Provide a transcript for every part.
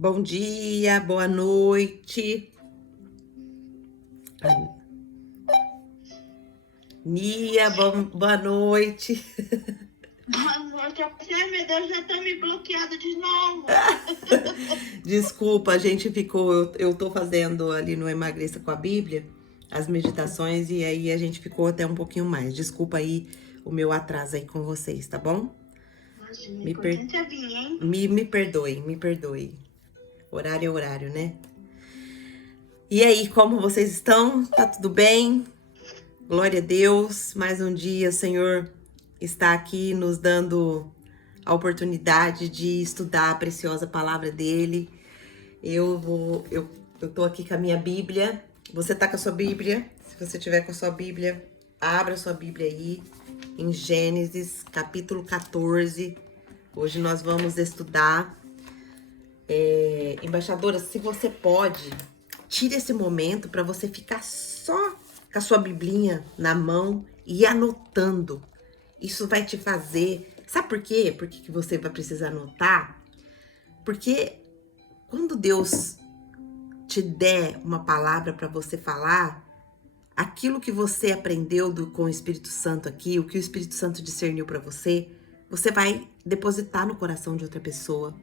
Bom dia, boa noite. Nia, boa noite. Boa noite. Ai, meu Deus, já tá me bloqueado de novo. Desculpa, a gente ficou. Eu tô fazendo ali no Emagreça com a Bíblia as meditações e aí a gente ficou até um pouquinho mais. Desculpa aí o meu atraso aí com vocês, tá bom? Imagina, Me, per... importante é vir, hein? me perdoe, me perdoe. Horário é horário, né? E aí, como vocês estão? Tá tudo bem? Glória a Deus, mais um dia, o Senhor está aqui nos dando a oportunidade de estudar a preciosa palavra dele. Eu tô aqui com a minha Bíblia. Você tá com a sua Bíblia? Se você tiver com a sua Bíblia, abra a sua Bíblia aí em Gênesis, capítulo 14. Hoje nós vamos estudar. Embaixadora, se você pode, tire esse momento para você ficar só com a sua biblinha na mão e anotando. Isso vai te fazer... Sabe por quê? Por que você vai precisar anotar? Porque quando Deus te der uma palavra para você falar, aquilo que você aprendeu com o Espírito Santo aqui, o que o Espírito Santo discerniu para você, você vai depositar no coração de outra pessoa.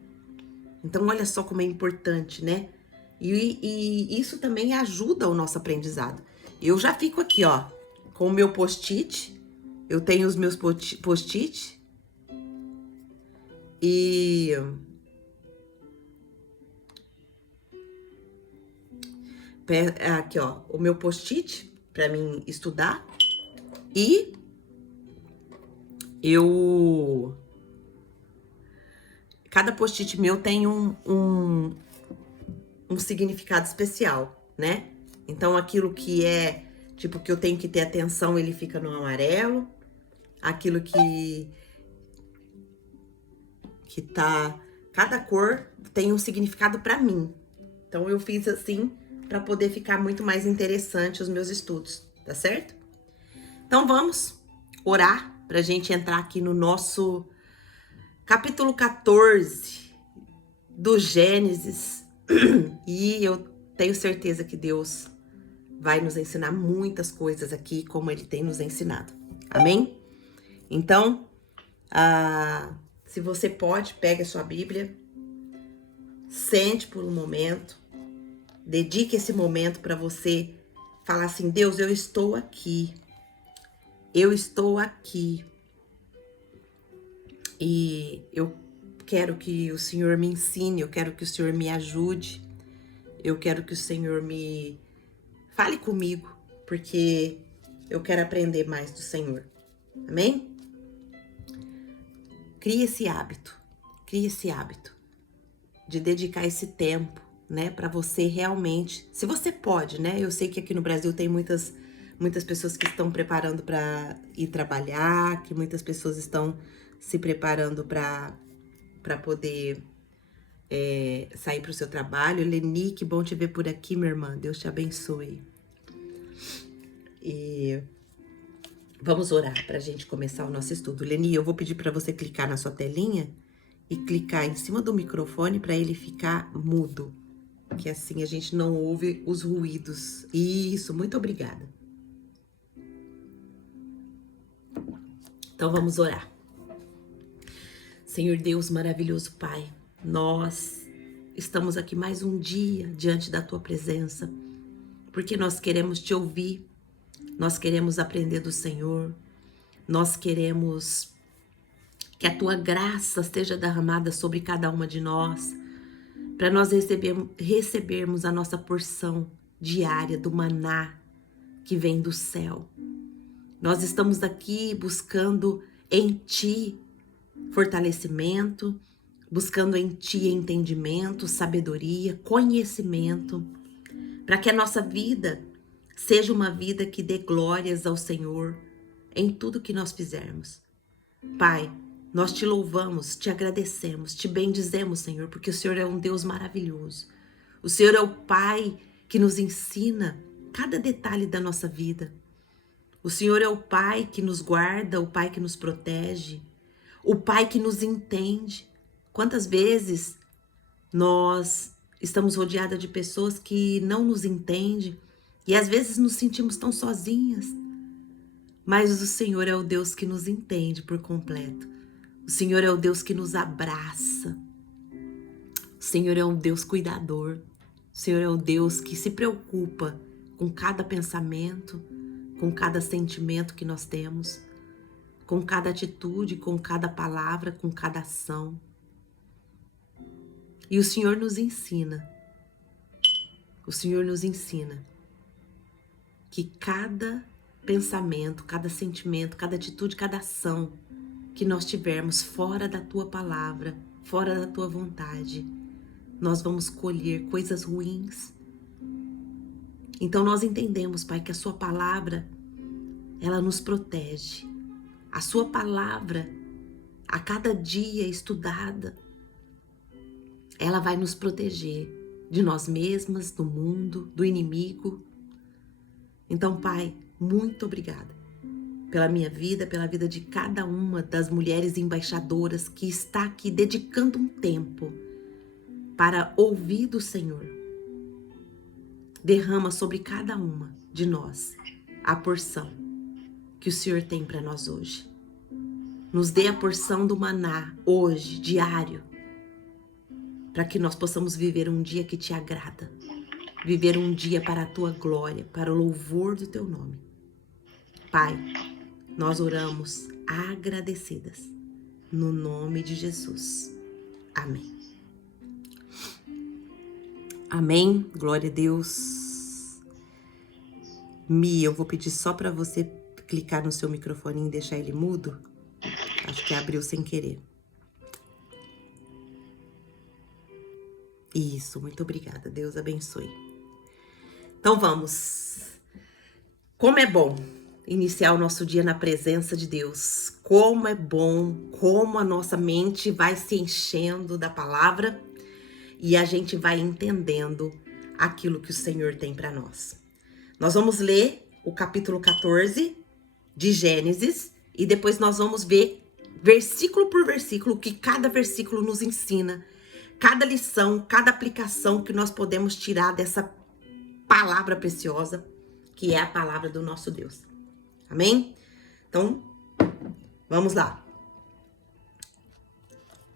Então, olha só como é importante, né? E isso também ajuda o nosso aprendizado. Eu já fico aqui, ó, com o meu post-it. Eu tenho os meus post-it. E aqui, ó, o meu post-it para mim estudar. E cada post-it meu tem um significado especial, né? Então, aquilo que é, tipo, que eu tenho que ter atenção, ele fica no amarelo. Aquilo que tá... Cada cor tem um significado para mim. Então, eu fiz assim para poder ficar muito mais interessante os meus estudos, tá certo? Então, vamos orar pra gente entrar aqui no nosso capítulo 14 do Gênesis. E eu tenho certeza que Deus vai nos ensinar muitas coisas aqui, como Ele tem nos ensinado. Amém? Então, se você pode, pegue a sua Bíblia, sente por um momento, dedique esse momento para você falar assim: Deus, eu estou aqui. Eu estou aqui. E eu quero que o Senhor me ensine, eu quero que o Senhor me ajude, eu quero que o Senhor me fale comigo, porque eu quero aprender mais do Senhor. Amém? Crie esse hábito de dedicar esse tempo, né, para você realmente, se você pode, né? Eu sei que aqui no Brasil tem muitas pessoas que estão preparando para ir trabalhar, que muitas pessoas estão se preparando para poder sair para o seu trabalho. Leni, que bom te ver por aqui, minha irmã. Deus te abençoe. E vamos orar para a gente começar o nosso estudo. Leni, eu vou pedir para você clicar na sua telinha e clicar em cima do microfone para ele ficar mudo, que assim a gente não ouve os ruídos. Isso, muito obrigada. Então vamos orar. Senhor Deus maravilhoso Pai, nós estamos aqui mais um dia diante da Tua presença, porque nós queremos Te ouvir, nós queremos aprender do Senhor, nós queremos que a Tua graça esteja derramada sobre cada uma de nós, para nós recebermos a nossa porção diária do maná que vem do céu. Nós estamos aqui buscando em Ti fortalecimento, buscando em Ti entendimento, sabedoria, conhecimento, para que a nossa vida seja uma vida que dê glórias ao Senhor em tudo que nós fizermos. Pai, nós Te louvamos, Te agradecemos, Te bendizemos, Senhor, porque o Senhor é um Deus maravilhoso. O Senhor é o Pai que nos ensina cada detalhe da nossa vida. O Senhor é o Pai que nos guarda, o Pai que nos protege, o Pai que nos entende. Quantas vezes Nós estamos rodeadas de pessoas que não nos entendem e às vezes nos sentimos tão sozinhas. Mas o Senhor é o Deus que nos entende por completo. O Senhor é o Deus que nos abraça. O Senhor é um Deus cuidador. O Senhor é o Deus que se preocupa com cada pensamento, com cada sentimento que nós temos, com cada atitude, com cada palavra, com cada ação. E o Senhor nos ensina que cada pensamento, cada sentimento, cada atitude, cada ação que nós tivermos fora da tua palavra, fora da tua vontade, nós vamos colher coisas ruins. Então nós entendemos, Pai, que a sua palavra, ela nos protege. A sua palavra, a cada dia estudada, ela vai nos proteger de nós mesmas, do mundo, do inimigo. Então, Pai, muito obrigada pela minha vida, pela vida de cada uma das mulheres embaixadoras que está aqui dedicando um tempo para ouvir do Senhor. Derrama sobre cada uma de nós a porção que o Senhor tem para nós hoje. Nos dê a porção do maná hoje, diário, para que nós possamos viver um dia que te agrada, viver um dia para a tua glória, para o louvor do teu nome. Pai, nós oramos agradecidas, no nome de Jesus. Amém. Amém, glória a Deus. Mi, eu vou pedir só para você clicar no seu microfone e deixar ele mudo. Acho que abriu sem querer. Isso, muito obrigada. Deus abençoe. Então vamos. Como é bom iniciar o nosso dia na presença de Deus. Como é bom, como a nossa mente vai se enchendo da palavra e a gente vai entendendo aquilo que o Senhor tem para nós. Nós vamos ler o capítulo 14 de Gênesis e depois nós vamos ver versículo por versículo o que cada versículo nos ensina, cada lição, cada aplicação que nós podemos tirar dessa palavra preciosa, que é a palavra do nosso Deus. Amém? Então, vamos lá.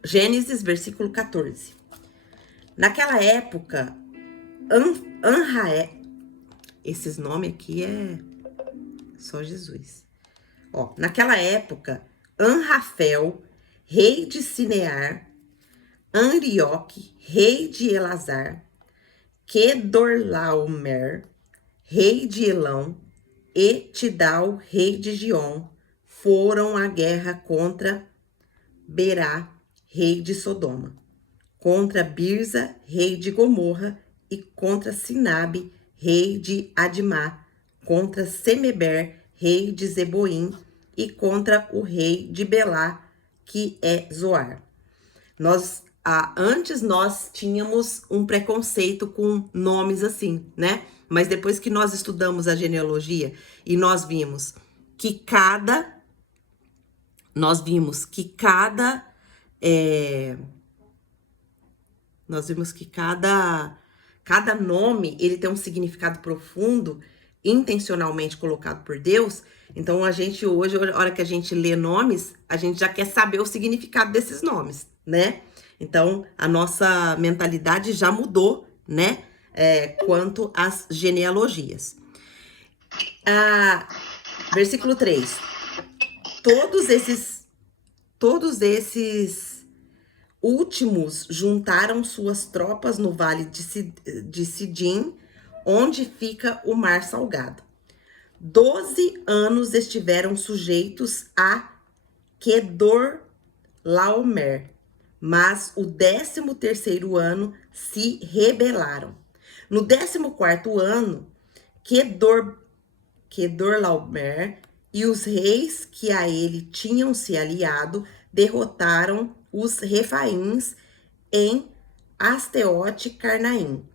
Gênesis, versículo 14. Naquela época, esses nomes aqui é só Jesus. Ó, naquela época, Anrafel, rei de Sinear, Anrioque, rei de Elazar, Kedorlaomer, rei de Elão, e Tidal, rei de Gion, foram à guerra contra Berá, rei de Sodoma, contra Birza, rei de Gomorra, e contra Sinabe, rei de Adimá, contra Semeber, rei de Zeboim, e contra o rei de Belá, que é Zoar. Antes nós tínhamos um preconceito com nomes assim, né? Mas depois que nós estudamos a genealogia e nós vimos que cada nome ele tem um significado profundo, intencionalmente colocado por Deus. Então a gente hoje, a hora que a gente lê nomes, a gente já quer saber o significado desses nomes, né? Então a nossa mentalidade já mudou, né? Quanto às genealogias. Versículo 3. Todos esses últimos juntaram suas tropas no vale de Sidim, onde fica o mar salgado. 12 anos estiveram sujeitos a Kedorlaomer, mas o 13º ano se rebelaram. No 14º ano, Kedorlaomer e os reis que a ele tinham se aliado derrotaram os refaíns em Asteote-Carnaim.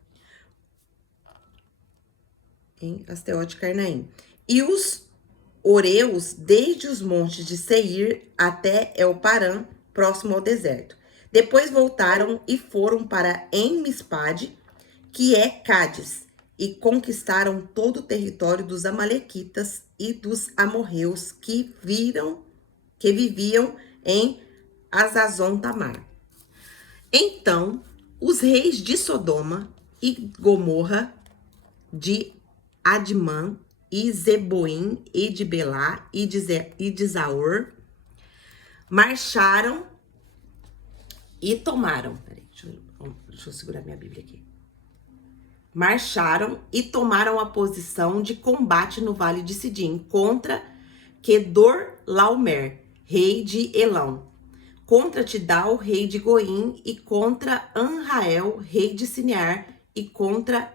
E os oreus desde os montes de Seir até Elparã, próximo ao deserto. Depois voltaram e foram para En-Mispade, que é Cádiz, e conquistaram todo o território dos amalequitas e dos amorreus que viviam em Azazon Tamar. Então, os reis de Sodoma e Gomorra, de Admã, e Zeboim, e de Belá, e de Zaor, marcharam e tomaram. Peraí, deixa eu segurar minha Bíblia aqui. Marcharam e tomaram a posição de combate no vale de Sidim contra Kedor-Laomer, rei de Elão, contra Tidal, rei de Goim, e contra Anrael, rei de Sinear, e contra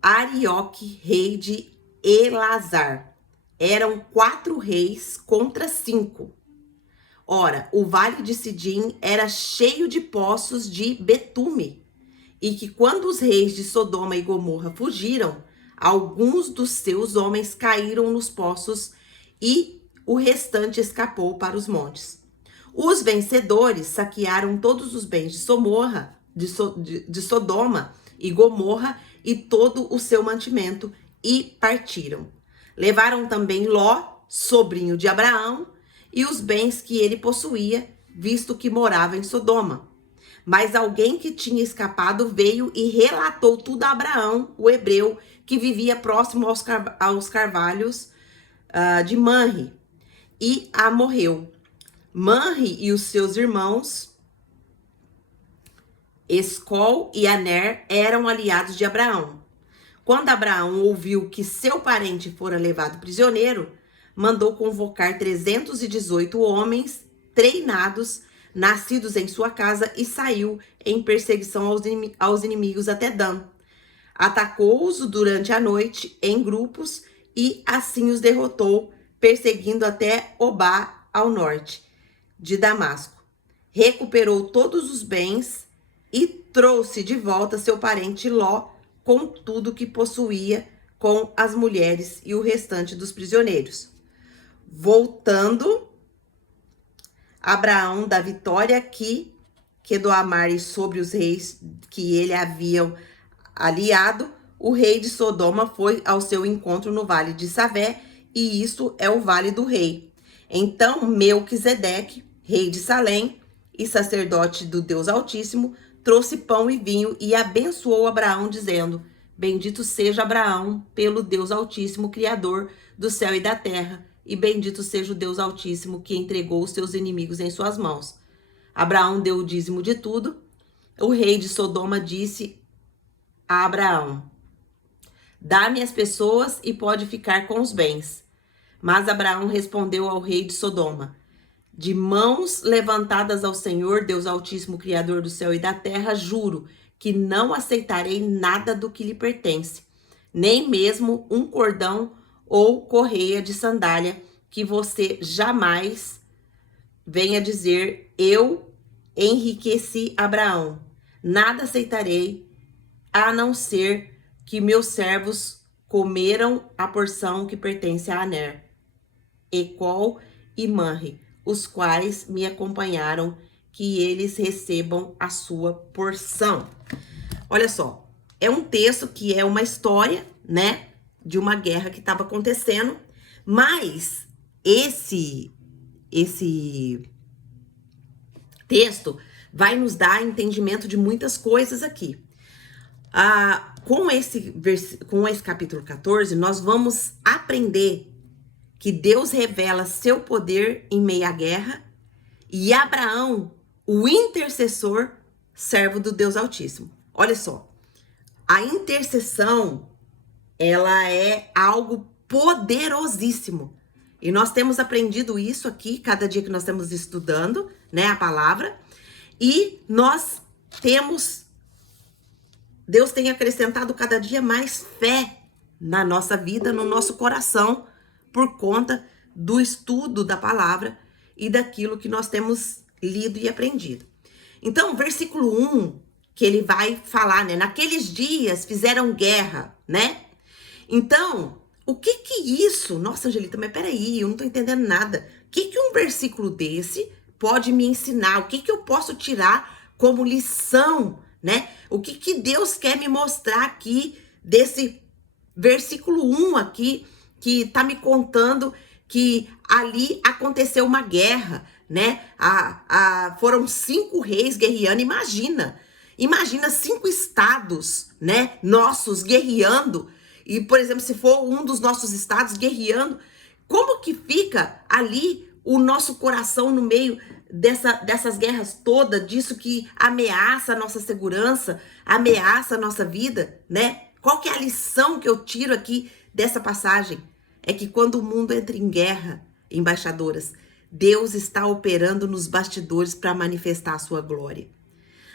Arioque, rei de Elazar. Eram 4 reis contra 5. Ora, o vale de Sidim era cheio de poços de betume, e que quando os reis de Sodoma e Gomorra fugiram, alguns dos seus homens caíram nos poços e o restante escapou para os montes. Os vencedores saquearam todos os bens de Sodoma e Gomorra e todo o seu mantimento e partiram. Levaram também Ló, sobrinho de Abraão, e os bens que ele possuía, visto que morava em Sodoma. Mas alguém que tinha escapado veio e relatou tudo a Abraão, o hebreu, que vivia próximo aos carvalhos de Manre, e morreu. Manre e os seus irmãos, Escol e Aner, eram aliados de Abraão. Quando Abraão ouviu que seu parente fora levado prisioneiro, mandou convocar 318 homens treinados, nascidos em sua casa, e saiu em perseguição aos inimigos até Dan. Atacou-os durante a noite em grupos e assim os derrotou, perseguindo até Obá, ao norte de Damasco. Recuperou todos os bens e trouxe de volta seu parente Ló, com tudo que possuía, com as mulheres e o restante dos prisioneiros. Voltando, Abraão da vitória que Quedoamar sobre os reis que ele haviam aliado, o rei de Sodoma foi ao seu encontro no vale de Savé, e isso é o vale do rei. Então Melquisedeque, rei de Salém e sacerdote do Deus Altíssimo, trouxe pão e vinho e abençoou Abraão, dizendo: bendito seja Abraão pelo Deus Altíssimo, Criador do céu e da terra, e bendito seja o Deus Altíssimo que entregou os seus inimigos em suas mãos. Abraão deu o dízimo de tudo. O rei de Sodoma disse a Abraão: dá-me as pessoas e pode ficar com os bens. Mas Abraão respondeu ao rei de Sodoma: de mãos levantadas ao Senhor, Deus Altíssimo, Criador do céu e da terra, juro que não aceitarei nada do que lhe pertence, nem mesmo um cordão ou correia de sandália, que você jamais venha dizer: eu enriqueci Abraão. Nada aceitarei, a não ser que meus servos comeram a porção que pertence a Aner, Ecol e Manre, os quais me acompanharam, que eles recebam a sua porção. Olha só, é um texto que é uma história, né, de uma guerra que estava acontecendo, mas esse texto vai nos dar entendimento de muitas coisas aqui. Com esse capítulo 14, nós vamos aprender que Deus revela seu poder em meio à guerra, e Abraão, o intercessor, servo do Deus Altíssimo. Olha só, a intercessão, ela é algo poderosíssimo. E nós temos aprendido isso aqui, cada dia que nós estamos estudando, né, a palavra. E nós temos, Deus tem acrescentado cada dia mais fé na nossa vida, no nosso coração, por conta do estudo da palavra e daquilo que nós temos lido e aprendido. Então, versículo 1, que ele vai falar, né? Naqueles dias fizeram guerra, né? Então, o que isso? Nossa, Angelita, mas peraí, eu não tô entendendo nada. O que um versículo desse pode me ensinar? O que que eu posso tirar como lição, né? O que que Deus quer me mostrar aqui desse versículo 1 aqui, que tá me contando que ali aconteceu uma guerra, né? Foram 5 reis guerreando, imagina 5 estados, né? Nossos guerreando, e por exemplo, se for um dos nossos estados guerreando, como que fica ali o nosso coração no meio dessas guerras todas, disso que ameaça a nossa segurança, ameaça a nossa vida, né? Qual que é a lição que eu tiro aqui dessa passagem? É que quando o mundo entra em guerra, embaixadoras, Deus está operando nos bastidores para manifestar a sua glória.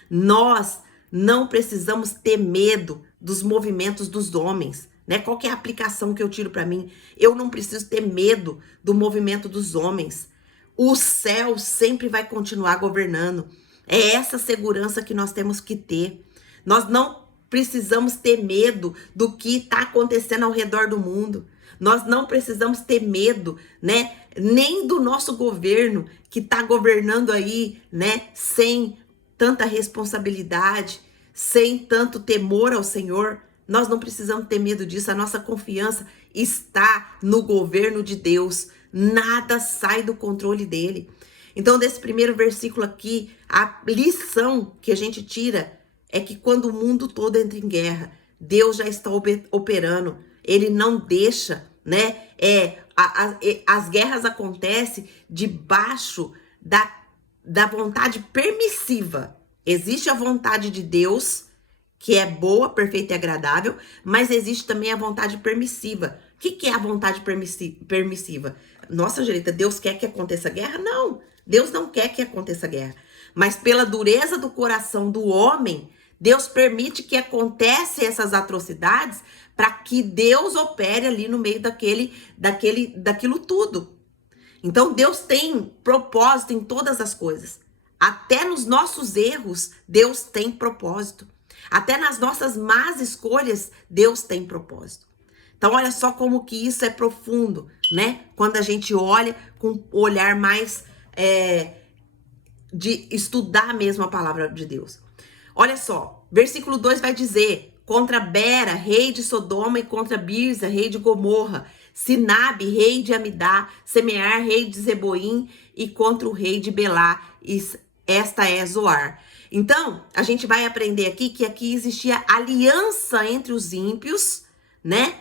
Nós não precisamos ter medo dos movimentos dos homens, né? Qual que é a aplicação que eu tiro para mim? Eu não preciso ter medo do movimento dos homens. O céu sempre vai continuar governando. É essa segurança que nós temos que ter. Nós não precisamos ter medo do que está acontecendo ao redor do mundo. Nós não precisamos ter medo, né? Nem do nosso governo que está governando aí, né? Sem tanta responsabilidade, sem tanto temor ao Senhor. Nós não precisamos ter medo disso. A nossa confiança está no governo de Deus. Nada sai do controle dele. Então, desse primeiro versículo aqui, a lição que a gente tira é que quando o mundo todo entra em guerra, Deus já está operando. Ele não deixa, né? As guerras acontecem debaixo da vontade permissiva. Existe a vontade de Deus, que é boa, perfeita e agradável, mas existe também a vontade permissiva. O que é a vontade permissiva? Nossa, Angelita, Deus quer que aconteça guerra? Não, Deus não quer que aconteça guerra. Mas pela dureza do coração do homem, Deus permite que aconteçam essas atrocidades para que Deus opere ali no meio daquilo tudo. Então, Deus tem propósito em todas as coisas. Até nos nossos erros, Deus tem propósito. Até nas nossas más escolhas, Deus tem propósito. Então, olha só como que isso é profundo, né? Quando a gente olha com um olhar mais de estudar mesmo a palavra de Deus. Olha só, versículo 2 vai dizer: contra Bera, rei de Sodoma, e contra Birza, rei de Gomorra, Sinabe, rei de Amidá, Semear, rei de Zeboim, e contra o rei de Belá, esta é Zoar. Então, a gente vai aprender aqui que aqui existia aliança entre os ímpios, né?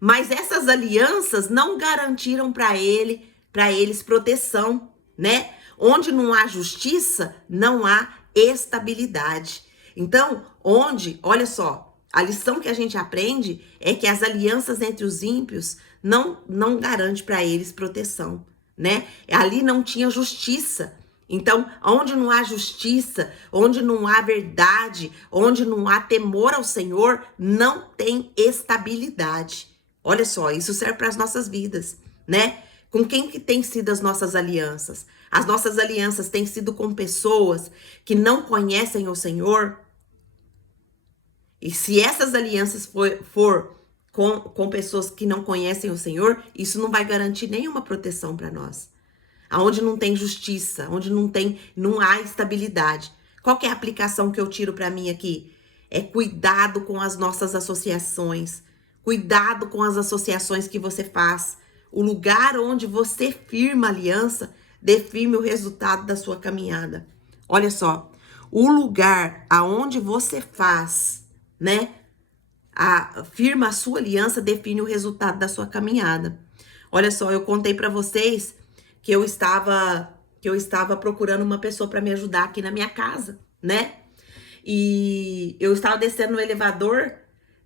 Mas essas alianças não garantiram para eles proteção, né? Onde não há justiça, não há estabilidade. Então, olha só, a lição que a gente aprende é que as alianças entre os ímpios não garante para eles proteção, né? Ali não tinha justiça. Então, onde não há justiça, onde não há verdade, onde não há temor ao Senhor, não tem estabilidade. Olha só, isso serve para as nossas vidas, né? Com quem que tem sido as nossas alianças? As nossas alianças têm sido com pessoas que não conhecem o Senhor? E se essas alianças for com pessoas que não conhecem o Senhor, isso não vai garantir nenhuma proteção para nós. Aonde não tem justiça, onde não há estabilidade. Qual que é a aplicação que eu tiro para mim aqui? É cuidado com as nossas associações. Cuidado com as associações que você faz. O lugar onde você firma aliança define o resultado da sua caminhada. Olha só, o lugar aonde você faz, né? Firma a sua aliança define o resultado da sua caminhada. Olha só, eu contei para vocês que eu estava procurando uma pessoa para me ajudar aqui na minha casa, né? E eu estava descendo no elevador,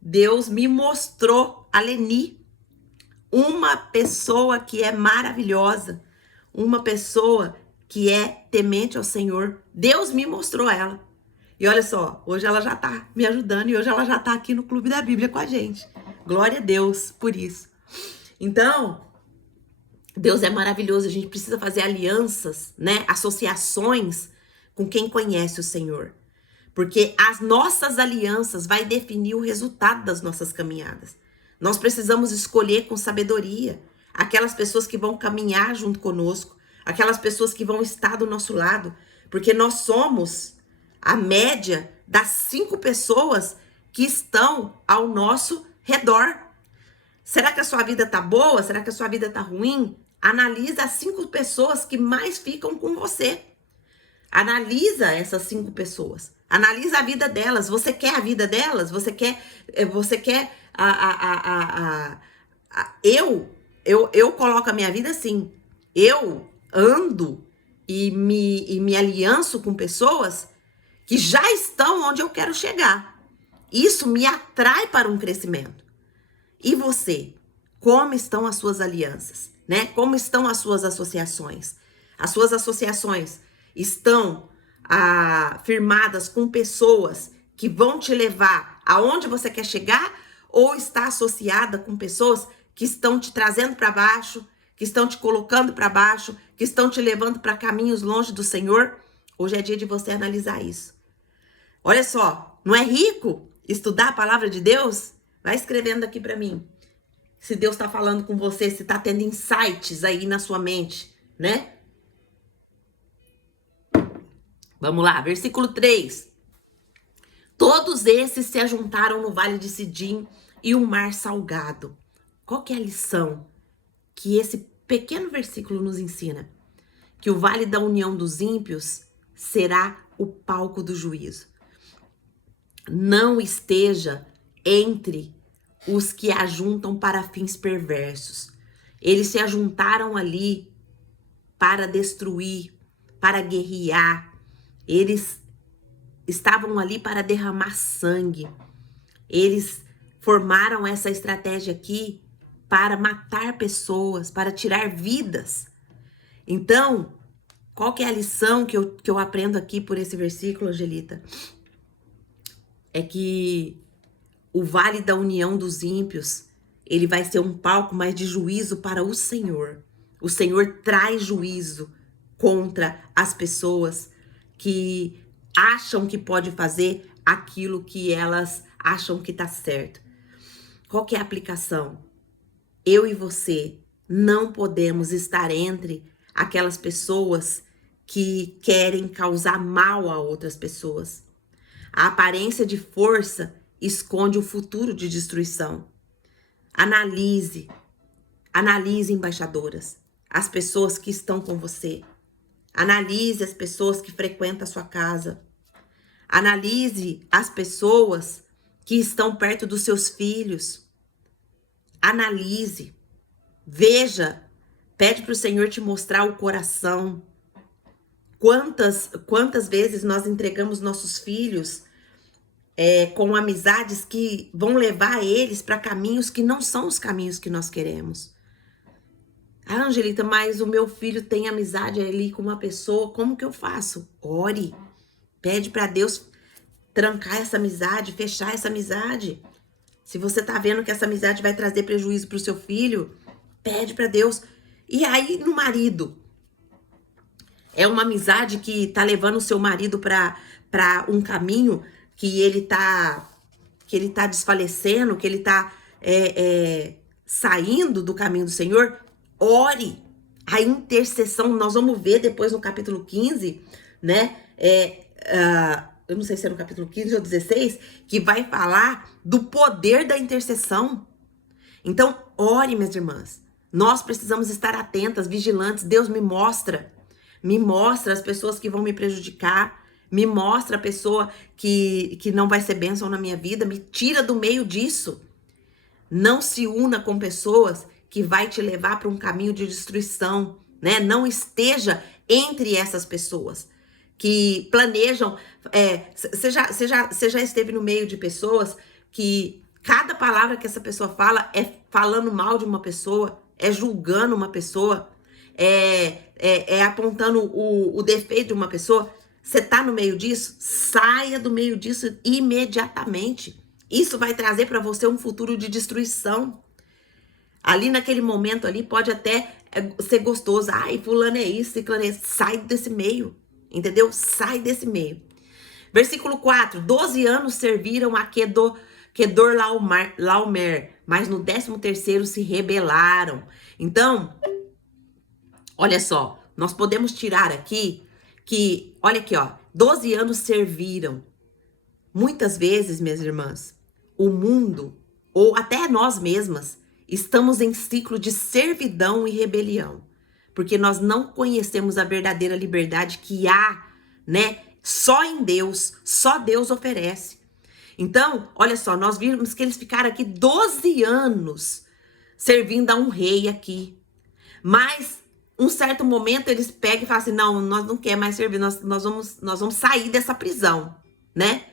Deus me mostrou a Leni, uma pessoa que é maravilhosa, uma pessoa que é temente ao Senhor. Deus me mostrou ela. E olha só, hoje ela já tá me ajudando e hoje ela já tá aqui no Clube da Bíblia com a gente. Glória a Deus por isso. Então, Deus é maravilhoso, a gente precisa fazer alianças, né? Associações com quem conhece o Senhor. Porque as nossas alianças vai definir o resultado das nossas caminhadas. Nós precisamos escolher com sabedoria aquelas pessoas que vão caminhar junto conosco, aquelas pessoas que vão estar do nosso lado, porque nós somos a média das 5 pessoas que estão ao nosso redor. Será que a sua vida tá boa? Será que a sua vida tá ruim? Analisa as 5 pessoas que mais ficam com você. Analisa essas 5 pessoas. Analisa a vida delas. Você quer a vida delas? Você quer eu coloco a minha vida assim. Eu ando e me alianço com pessoas que já estão onde eu quero chegar. Isso me atrai para um crescimento. E você? Como estão as suas alianças, né? Como estão as suas associações? As suas associações estão firmadas com pessoas que vão te levar aonde você quer chegar, ou está associada com pessoas que estão te trazendo para baixo, que estão te colocando para baixo, que estão te levando para caminhos longe do Senhor? Hoje é dia de você analisar isso. Olha só, não é rico estudar a palavra de Deus? Vai escrevendo aqui para mim. Se Deus está falando com você, se está tendo insights aí na sua mente, né? Vamos lá, versículo 3. Todos esses se ajuntaram no vale de Sidim e o mar salgado. Qual que é a lição que esse pequeno versículo nos ensina? Que o vale da união dos ímpios será o palco do juízo. Não esteja entre os que ajuntam para fins perversos. Eles se ajuntaram ali para destruir, para guerrear. Eles estavam ali para derramar sangue. Eles formaram essa estratégia aqui para matar pessoas, para tirar vidas. Então, qual que é a lição que eu aprendo aqui por esse versículo, Angelita? É que o vale da união dos ímpios, ele vai ser um palco mais de juízo para o Senhor. O Senhor traz juízo contra as pessoas que acham que pode fazer aquilo que elas acham que tá certo. Qual que é a aplicação? Eu e você não podemos estar entre aquelas pessoas que querem causar mal a outras pessoas. A aparência de força esconde o futuro de destruição. Analise, embaixadoras, as pessoas que estão com você. Analise as pessoas que frequentam a sua casa. Analise as pessoas que estão perto dos seus filhos. Analise, veja, pede para o Senhor te mostrar o coração. Quantas vezes nós entregamos nossos filhos com amizades que vão levar eles para caminhos que não são os caminhos que nós queremos. Ah, Angelita, mas o meu filho tem amizade ali com uma pessoa, como que eu faço? Ore, pede para Deus trancar essa amizade, fechar essa amizade. Se você tá vendo que essa amizade vai trazer prejuízo pro seu filho, pede para Deus. E aí no marido, é uma amizade que tá levando o seu marido para um caminho que ele tá desfalecendo, que ele tá saindo do caminho do Senhor. Ore. A intercessão, nós vamos ver depois no capítulo 15, né? Eu não sei se é no capítulo 15 ou 16, que vai falar do poder da intercessão. Então, ore, minhas irmãs. Nós precisamos estar atentas, vigilantes. Deus me mostra as pessoas que vão me prejudicar, me mostra a pessoa que não vai ser bênção na minha vida, me tira do meio disso. Não se una com pessoas que vai te levar para um caminho de destruição, né? Não esteja entre essas pessoas que planejam. Você já esteve no meio de pessoas que cada palavra que essa pessoa fala é falando mal de uma pessoa, é julgando uma pessoa, é apontando o defeito de uma pessoa? Você tá no meio disso? Saia do meio disso imediatamente. Isso vai trazer para você um futuro de destruição. Ali naquele momento ali pode até ser gostoso. Ai, fulano é isso, ciclano é isso. Sai desse meio, entendeu? Sai desse meio. Versículo 4. 12 anos serviram a Kedorlaomer, mas no 13º se rebelaram. Então, olha só. nós podemos tirar aqui que, olha aqui, ó, 12 anos serviram. Muitas vezes, minhas irmãs, o mundo, ou até nós mesmas, estamos em ciclo de servidão e rebelião, porque nós não conhecemos a verdadeira liberdade que há, né? Só em Deus, só Deus oferece. Então, olha só, nós vimos que eles ficaram aqui 12 anos servindo a um rei aqui. Mas, um certo momento, eles pegam e falam assim, não, nós não queremos mais servir, nós vamos sair dessa prisão, né?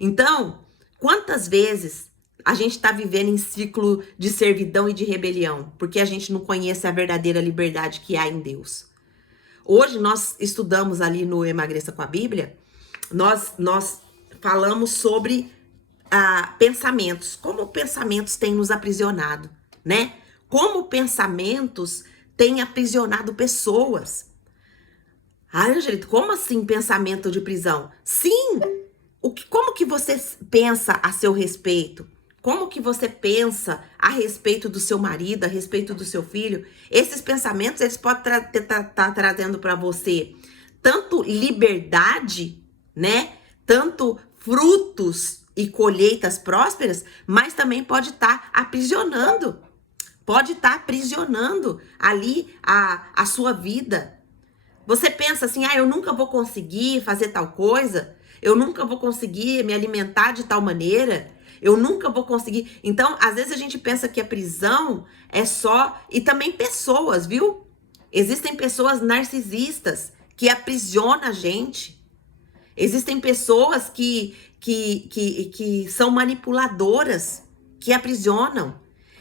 Então, quantas vezes a gente está vivendo em ciclo de servidão e de rebelião, porque a gente não conhece a verdadeira liberdade que há em Deus. Hoje nós estudamos ali no Emagreça com a Bíblia, nós falamos sobre pensamentos, como pensamentos têm nos aprisionado, né? Como pensamentos têm aprisionado pessoas. Angelita, como assim pensamento de prisão? Sim! Como que você pensa a seu respeito? Como que você pensa a respeito do seu marido, a respeito do seu filho? Esses pensamentos, eles podem estar trazendo para você tanto liberdade, né? Tanto frutos e colheitas prósperas, mas também pode estar aprisionando. Pode estar aprisionando ali a sua vida. Você pensa assim, eu nunca vou conseguir fazer tal coisa, eu nunca vou conseguir me alimentar de tal maneira, eu nunca vou conseguir. Então, às vezes a gente pensa que a prisão é só... E também pessoas, viu? Existem pessoas narcisistas que aprisionam a gente. Existem pessoas que são manipuladoras, que aprisionam.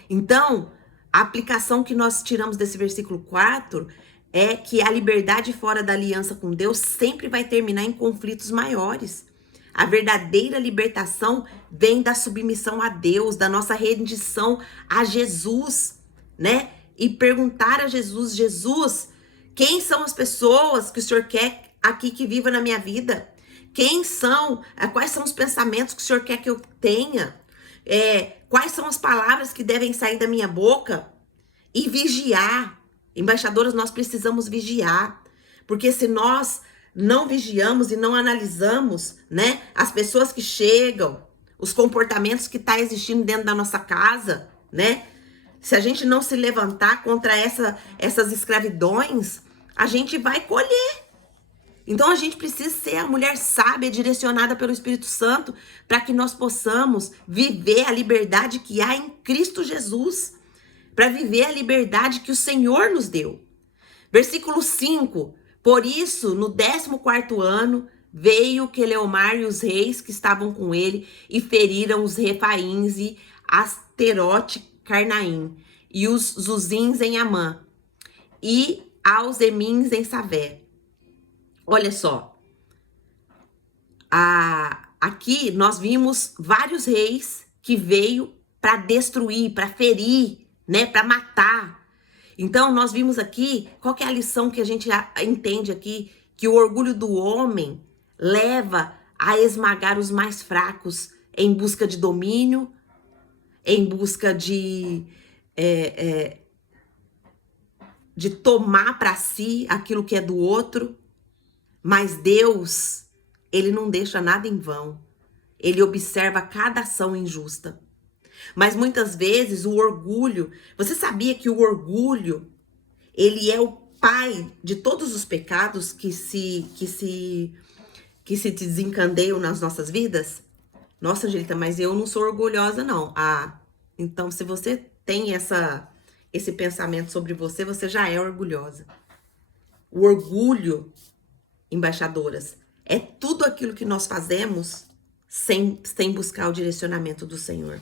Então, a aplicação que nós tiramos desse versículo 4 é que a liberdade fora da aliança com Deus sempre vai terminar em conflitos maiores. A verdadeira libertação vem da submissão a Deus, da nossa rendição a Jesus, né? E perguntar a Jesus, Jesus, quem são as pessoas que o Senhor quer aqui que viva na minha vida? Quais são os pensamentos que o Senhor quer que eu tenha? Quais são as palavras que devem sair da minha boca? E vigiar. Embaixadoras, nós precisamos vigiar. Porque se nós não vigiamos e não analisamos, né, as pessoas que chegam, os comportamentos que estão existindo dentro da nossa casa, né? Se a gente não se levantar contra essas escravidões, a gente vai colher. Então a gente precisa ser a mulher sábia, direcionada pelo Espírito Santo, para que nós possamos viver a liberdade que há em Cristo Jesus, para viver a liberdade que o Senhor nos deu. Versículo 5, por isso, no 14º ano, veio Queleomar e os reis que estavam com ele e feriram os Refaíns e Asterote Carnaim, e os Zuzins em Amã, e aos Emins em Savé. Olha só, aqui nós vimos vários reis que veio para destruir, para ferir, né, para matar. Então nós vimos aqui, qual que é a lição que a gente entende aqui? Que o orgulho do homem leva a esmagar os mais fracos em busca de domínio, em busca de tomar para si aquilo que é do outro. Mas Deus, ele não deixa nada em vão. Ele observa cada ação injusta. Mas muitas vezes o orgulho... Você sabia que o orgulho, ele é o pai de todos os pecados que se desencandeiam nas nossas vidas? Nossa, Angelita, mas eu não sou orgulhosa, não. Então se você tem esse pensamento sobre você, você já é orgulhosa. O orgulho, embaixadoras, é tudo aquilo que nós fazemos sem buscar o direcionamento do Senhor.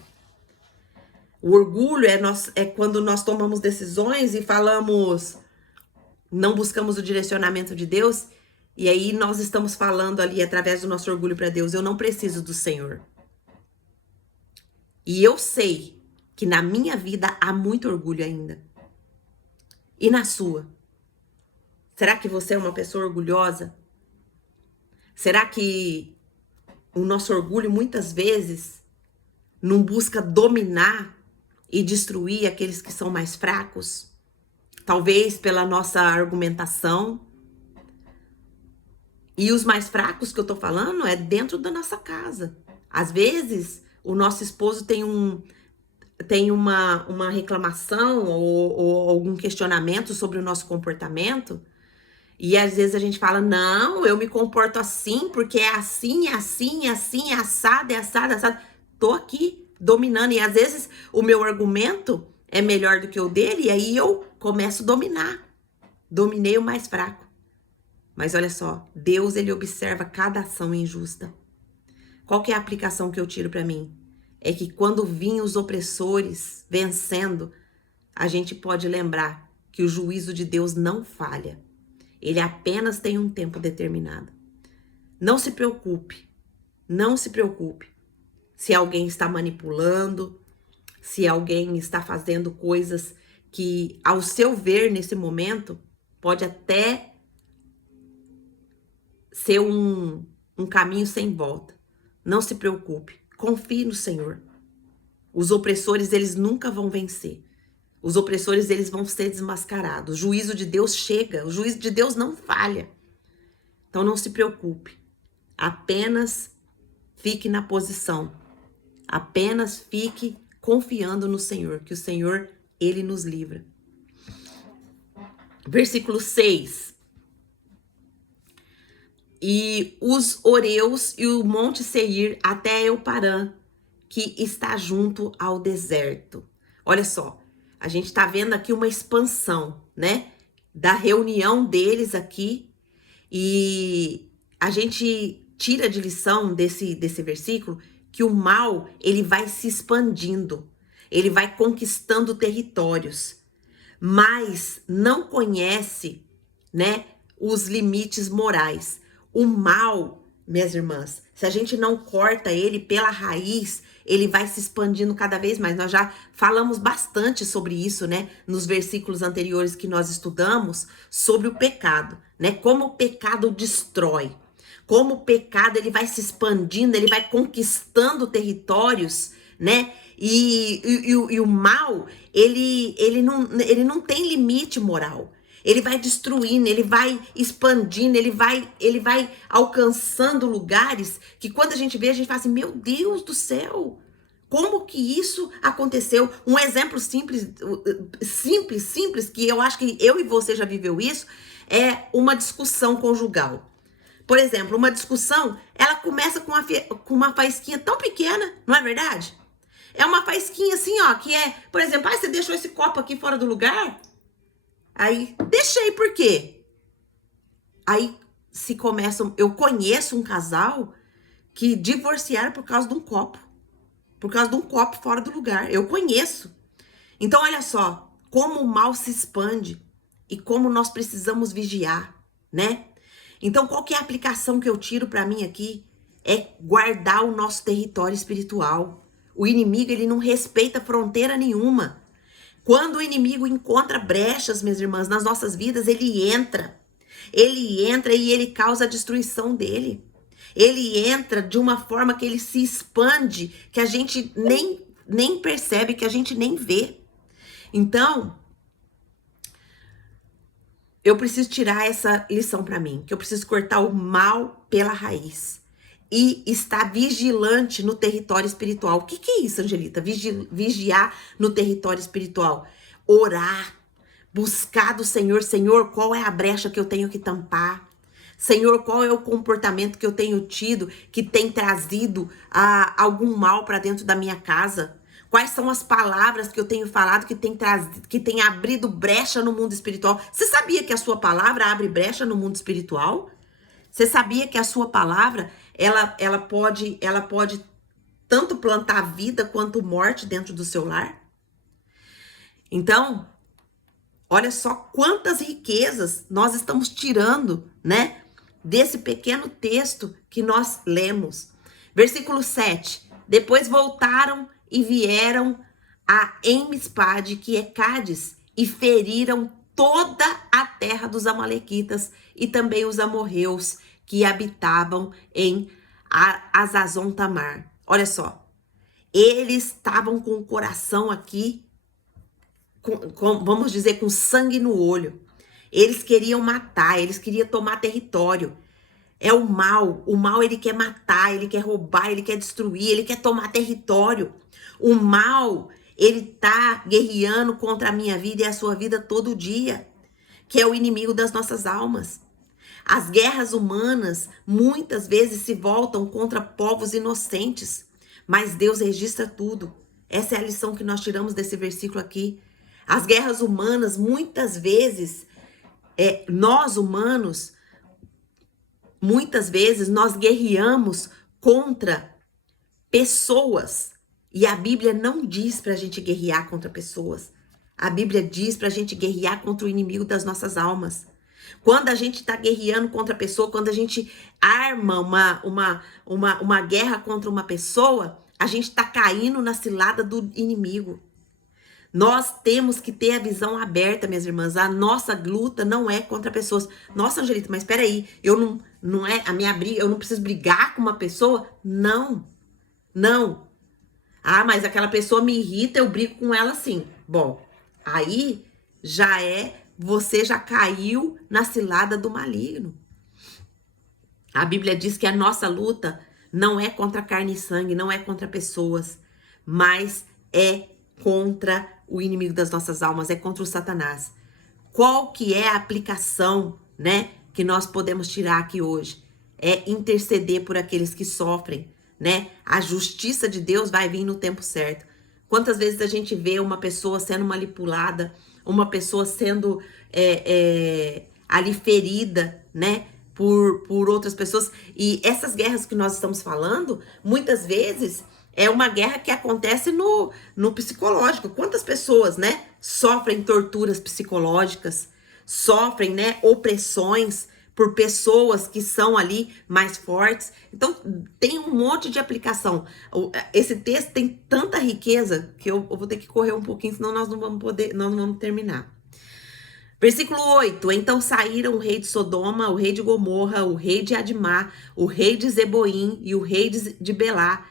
O orgulho é quando nós tomamos decisões e falamos, não buscamos o direcionamento de Deus, e aí nós estamos falando ali através do nosso orgulho para Deus, eu não preciso do Senhor. E eu sei que na minha vida há muito orgulho ainda. E na sua? Será que você é uma pessoa orgulhosa? Será que o nosso orgulho muitas vezes não busca dominar e destruir aqueles que são mais fracos? talvez pela nossa argumentação. E os mais fracos que eu tô falando é dentro da nossa casa. Às vezes, o nosso esposo tem uma reclamação ou algum questionamento sobre o nosso comportamento. E às vezes a gente fala, não, eu me comporto assim, porque é assim, é assim, é assim, é assado, é assado, é assado. Tô aqui dominando. E às vezes o meu argumento é melhor do que o dele, e aí eu começo a dominar. Dominei o mais fraco. Mas olha só, Deus, ele observa cada ação injusta. Qual que é a aplicação que eu tiro para mim? É que quando vinham os opressores vencendo, a gente pode lembrar que o juízo de Deus não falha. Ele apenas tem um tempo determinado. Não se preocupe, não se preocupe se alguém está manipulando, se alguém está fazendo coisas que, ao seu ver nesse momento, pode até ser um caminho sem volta. Não se preocupe, confie no Senhor. Os opressores, eles nunca vão vencer. Os opressores, eles vão ser desmascarados. O juízo de Deus chega, o juízo de Deus não falha. Então não se preocupe, apenas fique na posição. Apenas fique confiando no Senhor, que o Senhor, ele nos livra. Versículo 6. E os Oreus e o Monte Seir até Euparã, que está junto ao deserto. Olha só, a gente tá vendo aqui uma expansão, né? Da reunião deles aqui. E a gente tira de lição desse versículo que o mal, ele vai se expandindo. Ele vai conquistando territórios. Mas não conhece, né, os limites morais. O mal, minhas irmãs, se a gente não corta ele pela raiz, ele vai se expandindo cada vez mais. Nós já falamos bastante sobre isso, né? Nos versículos anteriores que nós estudamos, sobre o pecado, né? Como o pecado destrói. Como o pecado, ele vai se expandindo, ele vai conquistando territórios, né? E o mal, ele não tem limite moral. Ele vai destruindo, ele vai expandindo, ele vai alcançando lugares que quando a gente vê, a gente fala assim, meu Deus do céu, como que isso aconteceu? Um exemplo simples, que eu acho que eu e você já viveu isso, é uma discussão conjugal. Por exemplo, uma discussão, ela começa com uma faísquinha tão pequena, não é verdade? É uma faísquinha assim, ó, que é, por exemplo, você deixou esse copo aqui fora do lugar? Aí, deixei, por quê? Aí se começam, eu conheço um casal que divorciaram por causa de um copo. Por causa de um copo fora do lugar. Eu conheço. Então, olha só, como o mal se expande e como nós precisamos vigiar, né? Então, qual que é a aplicação que eu tiro para mim aqui? É guardar o nosso território espiritual. O inimigo, ele não respeita fronteira nenhuma. Quando o inimigo encontra brechas, minhas irmãs, nas nossas vidas, ele entra. Ele entra e ele causa a destruição dele. Ele entra de uma forma que ele se expande, que a gente nem percebe, que a gente nem vê. Então, eu preciso tirar essa lição para mim, que eu preciso cortar o mal pela raiz e estar vigilante no território espiritual. O que é isso, Angelita? Vigiar no território espiritual. Orar, buscar do Senhor. Senhor, qual é a brecha que eu tenho que tampar? Senhor, qual é o comportamento que eu tenho tido que tem trazido algum mal para dentro da minha casa? Quais são as palavras que eu tenho falado que tem abrido brecha no mundo espiritual? Você sabia que a sua palavra abre brecha no mundo espiritual? Você sabia que a sua palavra, ela pode tanto plantar vida quanto morte dentro do seu lar? Então, olha só quantas riquezas nós estamos tirando, né? Desse pequeno texto que nós lemos. Versículo 7. Depois voltaram e vieram a Emispade, que é Cádiz, e feriram toda a terra dos amalequitas e também os amorreus que habitavam em Azazon Tamar. Olha só, eles estavam com o coração aqui vamos dizer, com sangue no olho. Eles queriam matar, eles queriam tomar território. É o mal ele quer matar, ele quer roubar, ele quer destruir, ele quer tomar território. O mal, ele tá guerreando contra a minha vida e a sua vida todo dia, que é o inimigo das nossas almas. As guerras humanas muitas vezes se voltam contra povos inocentes, mas Deus registra tudo. Essa é a lição que nós tiramos desse versículo aqui. As guerras humanas, muitas vezes, nós humanos, muitas vezes nós guerreamos contra pessoas. E a Bíblia não diz pra gente guerrear contra pessoas. A Bíblia diz pra gente guerrear contra o inimigo das nossas almas. Quando a gente tá guerreando contra a pessoa, quando a gente arma uma guerra contra uma pessoa, a gente tá caindo na cilada do inimigo. Nós temos que ter a visão aberta, minhas irmãs. A nossa luta não é contra pessoas. Nossa, Angelita, mas espera aí, não é a minha briga, eu não preciso brigar com uma pessoa? Não. Não. Ah, mas aquela pessoa me irrita, eu brigo com ela sim. Bom, aí você já caiu na cilada do maligno. A Bíblia diz que a nossa luta não é contra carne e sangue, não é contra pessoas, mas é contra o inimigo das nossas almas, é contra o Satanás. Qual que é a aplicação, né, que nós podemos tirar aqui hoje? É interceder por aqueles que sofrem, né? A justiça de Deus vai vir no tempo certo. Quantas vezes a gente vê uma pessoa sendo manipulada, uma pessoa sendo ali ferida, né, por outras pessoas. E essas guerras que nós estamos falando, muitas vezes é uma guerra que acontece no psicológico. Quantas pessoas, né, sofrem torturas psicológicas, sofrem, né, opressões por pessoas que são ali mais fortes. Então, tem um monte de aplicação. Esse texto tem tanta riqueza que eu vou ter que correr um pouquinho, senão nós não vamos terminar. Versículo 8. Então saíram o rei de Sodoma, o rei de Gomorra, o rei de Admá, o rei de Zeboim e o rei de Belá,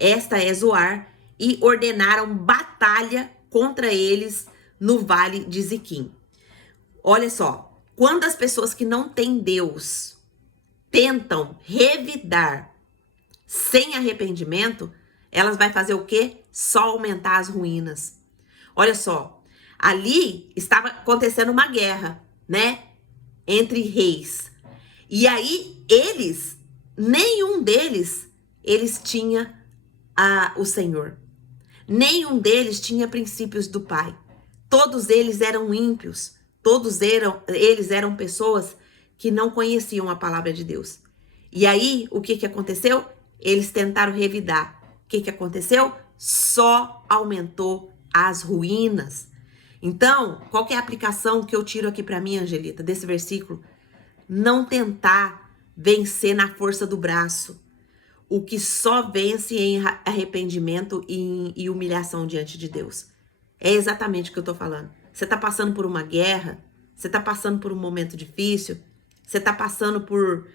esta é Zoar, e ordenaram batalha contra eles no vale de Ziquim. Olha só. Quando as pessoas que não têm Deus tentam revidar sem arrependimento, elas vão fazer o quê? Só aumentar as ruínas. Olha só, ali estava acontecendo uma guerra, né? Entre reis. E aí nenhum deles tinha o Senhor. Nenhum deles tinha princípios do Pai. Todos eles eram ímpios. Todos eles eram pessoas que não conheciam a palavra de Deus. E aí, o que aconteceu? Eles tentaram revidar. O que aconteceu? Só aumentou as ruínas. Então, qual que é a aplicação que eu tiro aqui para mim, Angelita, desse versículo? Não tentar vencer na força do braço. O que só vence em arrependimento e humilhação diante de Deus. É exatamente o que eu tô falando. Você tá passando por uma guerra, você tá passando por um momento difícil, você tá passando por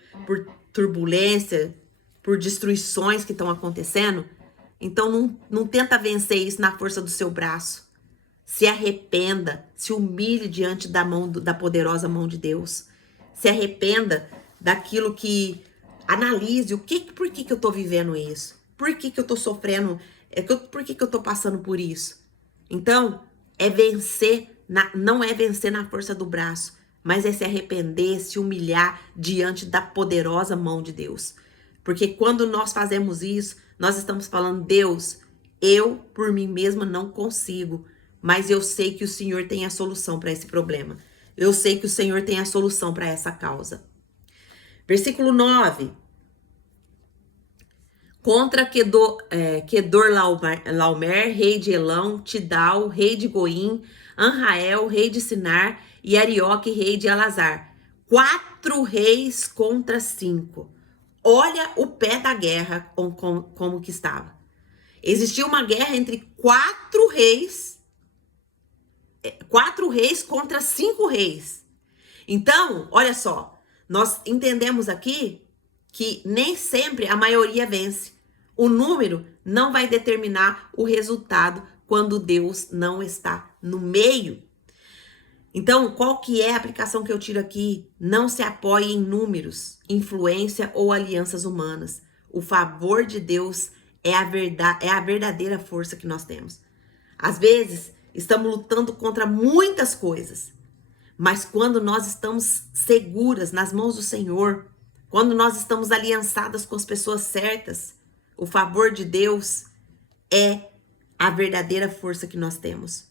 turbulência, por destruições que estão acontecendo. Então não tenta vencer isso na força do seu braço. Se arrependa, se humilhe diante da poderosa mão de Deus. Se arrependa daquilo que... Analise por que eu tô vivendo isso? Por que eu tô sofrendo? Por que eu tô passando por isso? Então, não é vencer na força do braço, mas é se arrepender, se humilhar diante da poderosa mão de Deus. Porque quando nós fazemos isso, nós estamos falando, Deus, eu por mim mesma não consigo, mas eu sei que o Senhor tem a solução para esse problema. Eu sei que o Senhor tem a solução para essa causa. Versículo 9. Contra Kedorlaomer, rei de Elão, Tidal, rei de Goim, Anrael, rei de Sinar, e Arioque, rei de Alazar. 4 reis contra 5. Olha o pé da guerra como que estava. Existia uma guerra entre 4 reis. 4 reis contra 5 reis. Então, olha só. Nós entendemos aqui que nem sempre a maioria vence. O número não vai determinar o resultado quando Deus não está no meio. Então, qual que é a aplicação que eu tiro aqui? Não se apoie em números, influência ou alianças humanas. O favor de Deus é a verdadeira força que nós temos. Às vezes, estamos lutando contra muitas coisas, mas quando nós estamos seguras nas mãos do Senhor, quando nós estamos aliançadas com as pessoas certas, o favor de Deus é a verdadeira força que nós temos.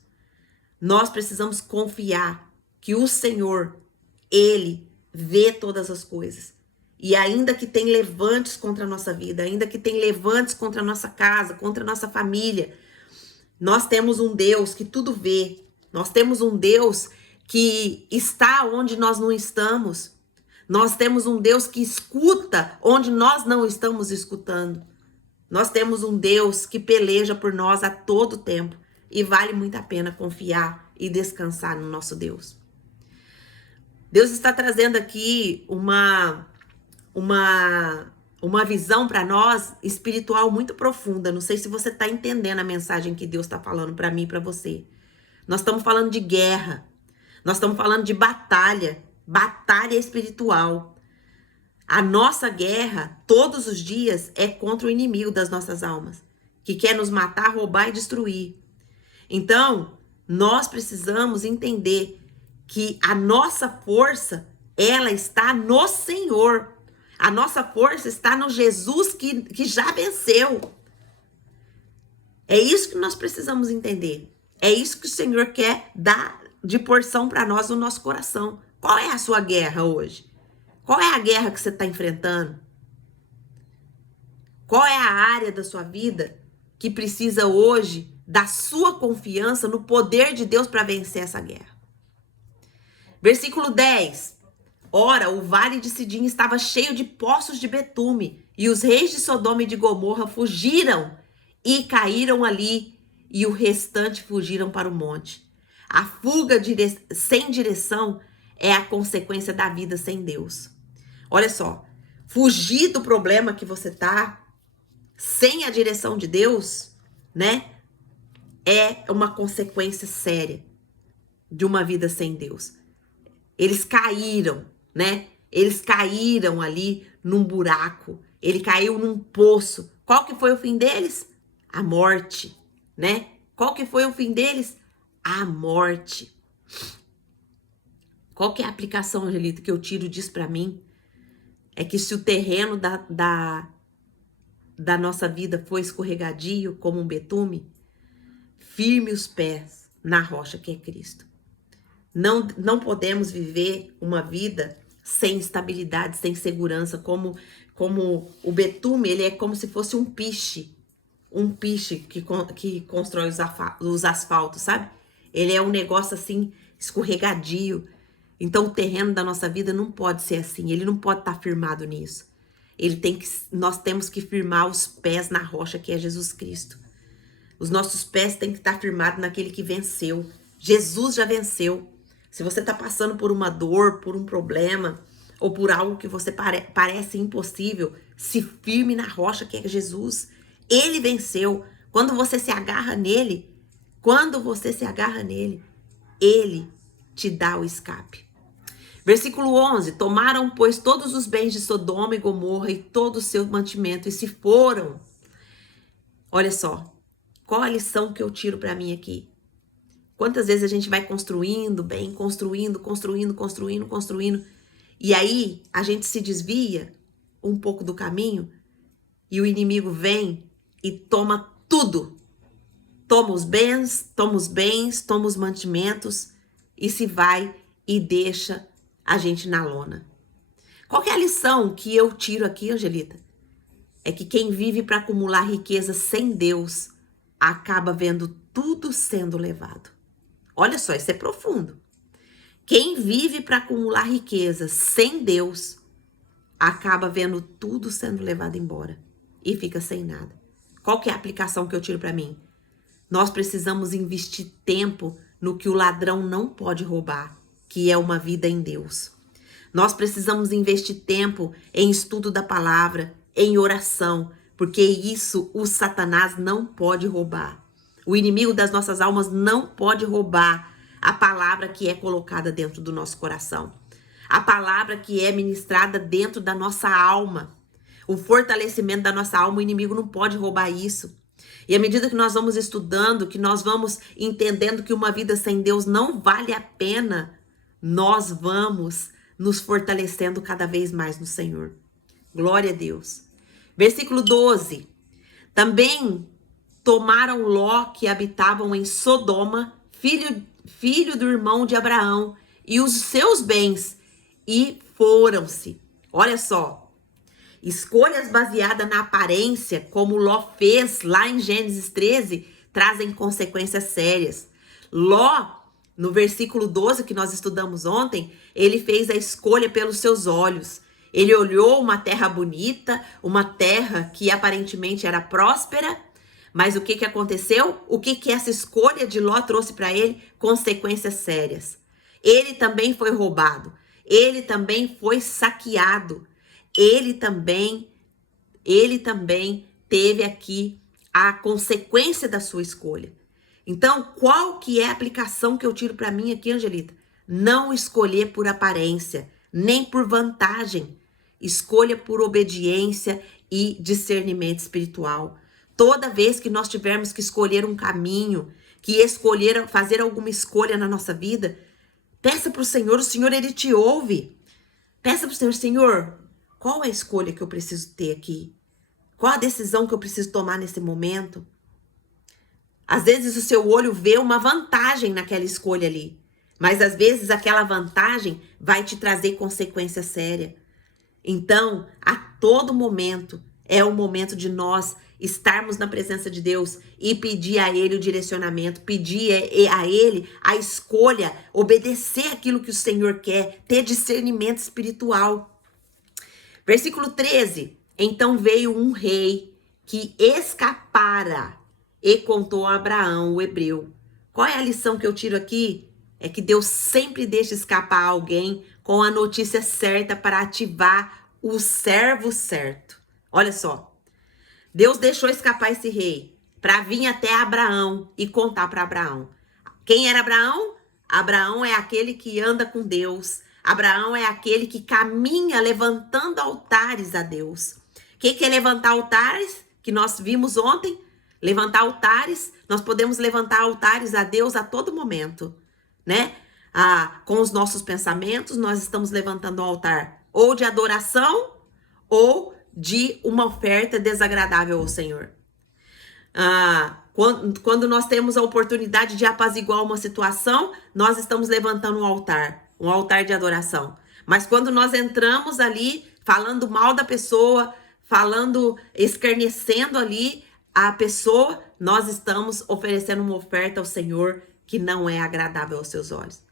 Nós precisamos confiar que o Senhor, Ele vê todas as coisas. E ainda que tem levantes contra a nossa vida, ainda que tem levantes contra a nossa casa, contra a nossa família, nós temos um Deus que tudo vê. Nós temos um Deus que está onde nós não estamos. Nós temos um Deus que escuta onde nós não estamos escutando. Nós temos um Deus que peleja por nós a todo tempo. E vale muito a pena confiar e descansar no nosso Deus. Deus está trazendo aqui uma visão para nós espiritual muito profunda. Não sei se você está entendendo a mensagem que Deus está falando para mim e para você. Nós estamos falando de guerra. Nós estamos falando de batalha espiritual. A nossa guerra, todos os dias, é contra o inimigo das nossas almas, que quer nos matar, roubar e destruir. Então, nós precisamos entender que a nossa força, ela está no Senhor. A nossa força está no Jesus que já venceu. É isso que nós precisamos entender. É isso que o Senhor quer dar de porção para nós no nosso coração. Qual é a sua guerra hoje? Qual é a guerra que você está enfrentando? Qual é a área da sua vida que precisa hoje da sua confiança no poder de Deus para vencer essa guerra? Versículo 10. Ora, o vale de Sidim estava cheio de poços de betume, e os reis de Sodoma e de Gomorra fugiram e caíram ali, e o restante fugiram para o monte. A fuga sem direção é a consequência da vida sem Deus. Olha só, fugir do problema que você tá sem a direção de Deus, né? É uma consequência séria de uma vida sem Deus. Eles caíram, né? Eles caíram ali num buraco. Ele caiu num poço. Qual que foi o fim deles? A morte, né? Qual que foi o fim deles? A morte. Qual que é a aplicação, Angelita, que eu tiro disso para mim? É que se o terreno da nossa vida for escorregadio como um betume, firme os pés na rocha que é Cristo. Não podemos viver uma vida sem estabilidade, sem segurança, como o betume, ele é como se fosse um piche que constrói os asfaltos, sabe? Ele é um negócio assim, escorregadio. Então o terreno da nossa vida não pode ser assim, ele não pode estar firmado nisso. Nós temos que firmar os pés na rocha que é Jesus Cristo. Os nossos pés têm que estar firmados naquele que venceu. Jesus já venceu. Se você está passando por uma dor, por um problema, ou por algo que você parece impossível, se firme na rocha que é Jesus. Ele venceu. Quando você se agarra nele, ele te dá o escape. Versículo 11. Tomaram, pois, todos os bens de Sodoma e Gomorra e todo o seu mantimento e se foram. Olha só. Qual a lição que eu tiro para mim aqui? Quantas vezes a gente vai construindo bem, construindo, e aí a gente se desvia um pouco do caminho e o inimigo vem e toma tudo. Toma os bens, toma os mantimentos e se vai e deixa a gente na lona. Qual que é a lição que eu tiro aqui, Angelita? É que quem vive para acumular riqueza sem Deus acaba vendo tudo sendo levado. Olha só, isso é profundo. Quem vive para acumular riqueza sem Deus acaba vendo tudo sendo levado embora e fica sem nada. Qual que é a aplicação que eu tiro para mim? Nós precisamos investir tempo no que o ladrão não pode roubar, que é uma vida em Deus. Nós precisamos investir tempo em estudo da palavra, em oração, porque isso o Satanás não pode roubar. O inimigo das nossas almas não pode roubar a palavra que é colocada dentro do nosso coração. A palavra que é ministrada dentro da nossa alma. O fortalecimento da nossa alma, o inimigo não pode roubar isso. E à medida que nós vamos estudando, que nós vamos entendendo que uma vida sem Deus não vale a pena, nós vamos nos fortalecendo cada vez mais no Senhor. Glória a Deus. Versículo 12. Também tomaram Ló, que habitavam em Sodoma, filho do irmão de Abraão, e os seus bens, e foram-se. Olha só. Escolhas baseadas na aparência, como Ló fez lá em Gênesis 13, trazem consequências sérias. Ló, no versículo 12 que nós estudamos ontem, ele fez a escolha pelos seus olhos. Ele olhou uma terra bonita, uma terra que aparentemente era próspera, mas o que aconteceu? O que essa escolha de Ló trouxe para ele? Consequências sérias. Ele também foi roubado, ele também foi saqueado. Ele também teve aqui a consequência da sua escolha. Então, qual que é a aplicação que eu tiro para mim aqui, Angelita? Não escolher por aparência, nem por vantagem. Escolha por obediência e discernimento espiritual. Toda vez que nós tivermos que escolher um caminho, fazer alguma escolha na nossa vida, peça para o Senhor ele te ouve. Peça para o Senhor, qual é a escolha que eu preciso ter aqui? Qual a decisão que eu preciso tomar nesse momento? Às vezes o seu olho vê uma vantagem naquela escolha ali, mas às vezes aquela vantagem vai te trazer consequência séria. Então, a todo momento, é o momento de nós estarmos na presença de Deus e pedir a Ele o direcionamento, pedir a Ele a escolha, obedecer aquilo que o Senhor quer, ter discernimento espiritual. Versículo 13. Então veio um rei que escapara e contou a Abraão, o hebreu. Qual é a lição que eu tiro aqui? É que Deus sempre deixa escapar alguém com a notícia certa para ativar o servo certo. Olha só. Deus deixou escapar esse rei para vir até Abraão e contar para Abraão. Quem era Abraão? Abraão é aquele que anda com Deus. Abraão é aquele que caminha levantando altares a Deus. O que é levantar altares? Que nós vimos ontem. Levantar altares, nós podemos levantar altares a Deus a todo momento, né? Com os nossos pensamentos, nós estamos levantando um altar ou de adoração ou de uma oferta desagradável ao Senhor. Quando nós temos a oportunidade de apaziguar uma situação, nós estamos levantando um altar de adoração. Mas quando nós entramos ali, falando mal da pessoa, escarnecendo ali a pessoa, nós estamos oferecendo uma oferta ao Senhor que não é agradável aos seus olhos.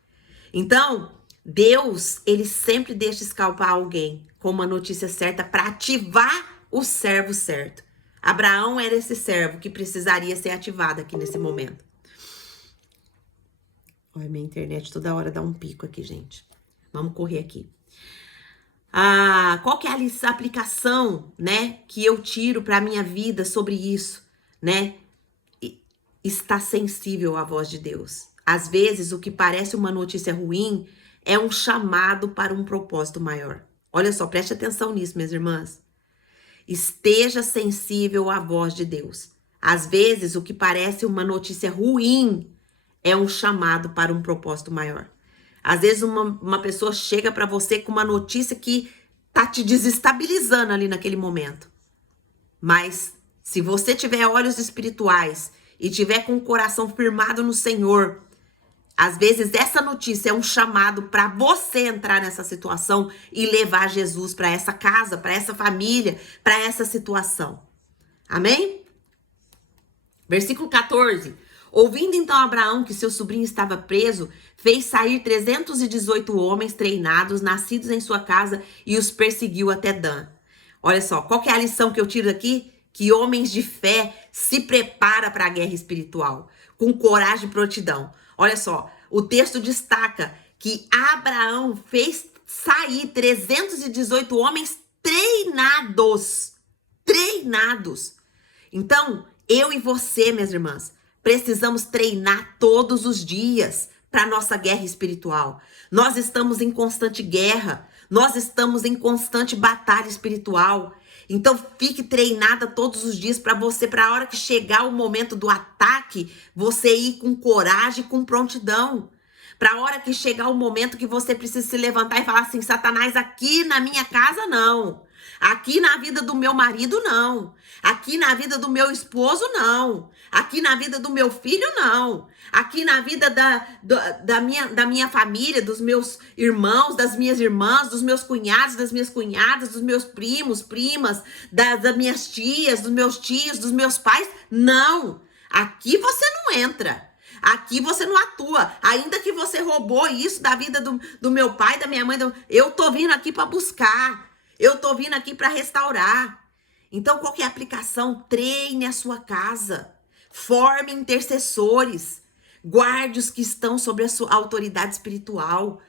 Então, Deus, ele sempre deixa escapar alguém com uma notícia certa para ativar o servo certo. Abraão era esse servo que precisaria ser ativado aqui nesse momento. Olha, minha internet toda hora dá um pico aqui, gente. Vamos correr aqui. Qual que é a aplicação, né, que eu tiro para a minha vida sobre isso, né? Está sensível à voz de Deus. Às vezes, o que parece uma notícia ruim é um chamado para um propósito maior. Olha só, preste atenção nisso, minhas irmãs. Esteja sensível à voz de Deus. Às vezes, o que parece uma notícia ruim é um chamado para um propósito maior. Às vezes uma pessoa chega para você com uma notícia que tá te desestabilizando ali naquele momento. Mas se você tiver olhos espirituais e tiver com o coração firmado no Senhor, às vezes essa notícia é um chamado para você entrar nessa situação e levar Jesus para essa casa, para essa família, para essa situação. Amém? Versículo 14. Ouvindo então Abraão que seu sobrinho estava preso, fez sair 318 homens treinados, nascidos em sua casa, e os perseguiu até Dan. Olha só, qual que é a lição que eu tiro daqui? Que homens de fé se preparam para a guerra espiritual, com coragem e prontidão. Olha só, o texto destaca que Abraão fez sair 318 homens treinados. Então, eu e você, minhas irmãs, precisamos treinar todos os dias para nossa guerra espiritual. Nós estamos em constante guerra, nós estamos em constante batalha espiritual. Então fique treinada todos os dias para você, para a hora que chegar o momento do ataque, você ir com coragem, com prontidão. Para a hora que chegar o momento que você precisa se levantar e falar assim: Satanás, aqui na minha casa não. Aqui na vida do meu marido não. Aqui na vida do meu esposo não. Aqui na vida do meu filho não. Aqui na vida da minha família, dos meus irmãos, das minhas irmãs, dos meus cunhados, das minhas cunhadas, dos meus primos, primas, das minhas tias, dos meus tios, dos meus pais. Não. Aqui você não entra. Aqui você não atua. Ainda que você roubou isso da vida do meu pai, da minha mãe, eu tô vindo aqui para buscar. Eu tô vindo aqui para restaurar. Então, qual que é a aplicação? Treine a sua casa. Forme intercessores. Guarde os que estão sobre a sua autoridade espiritual.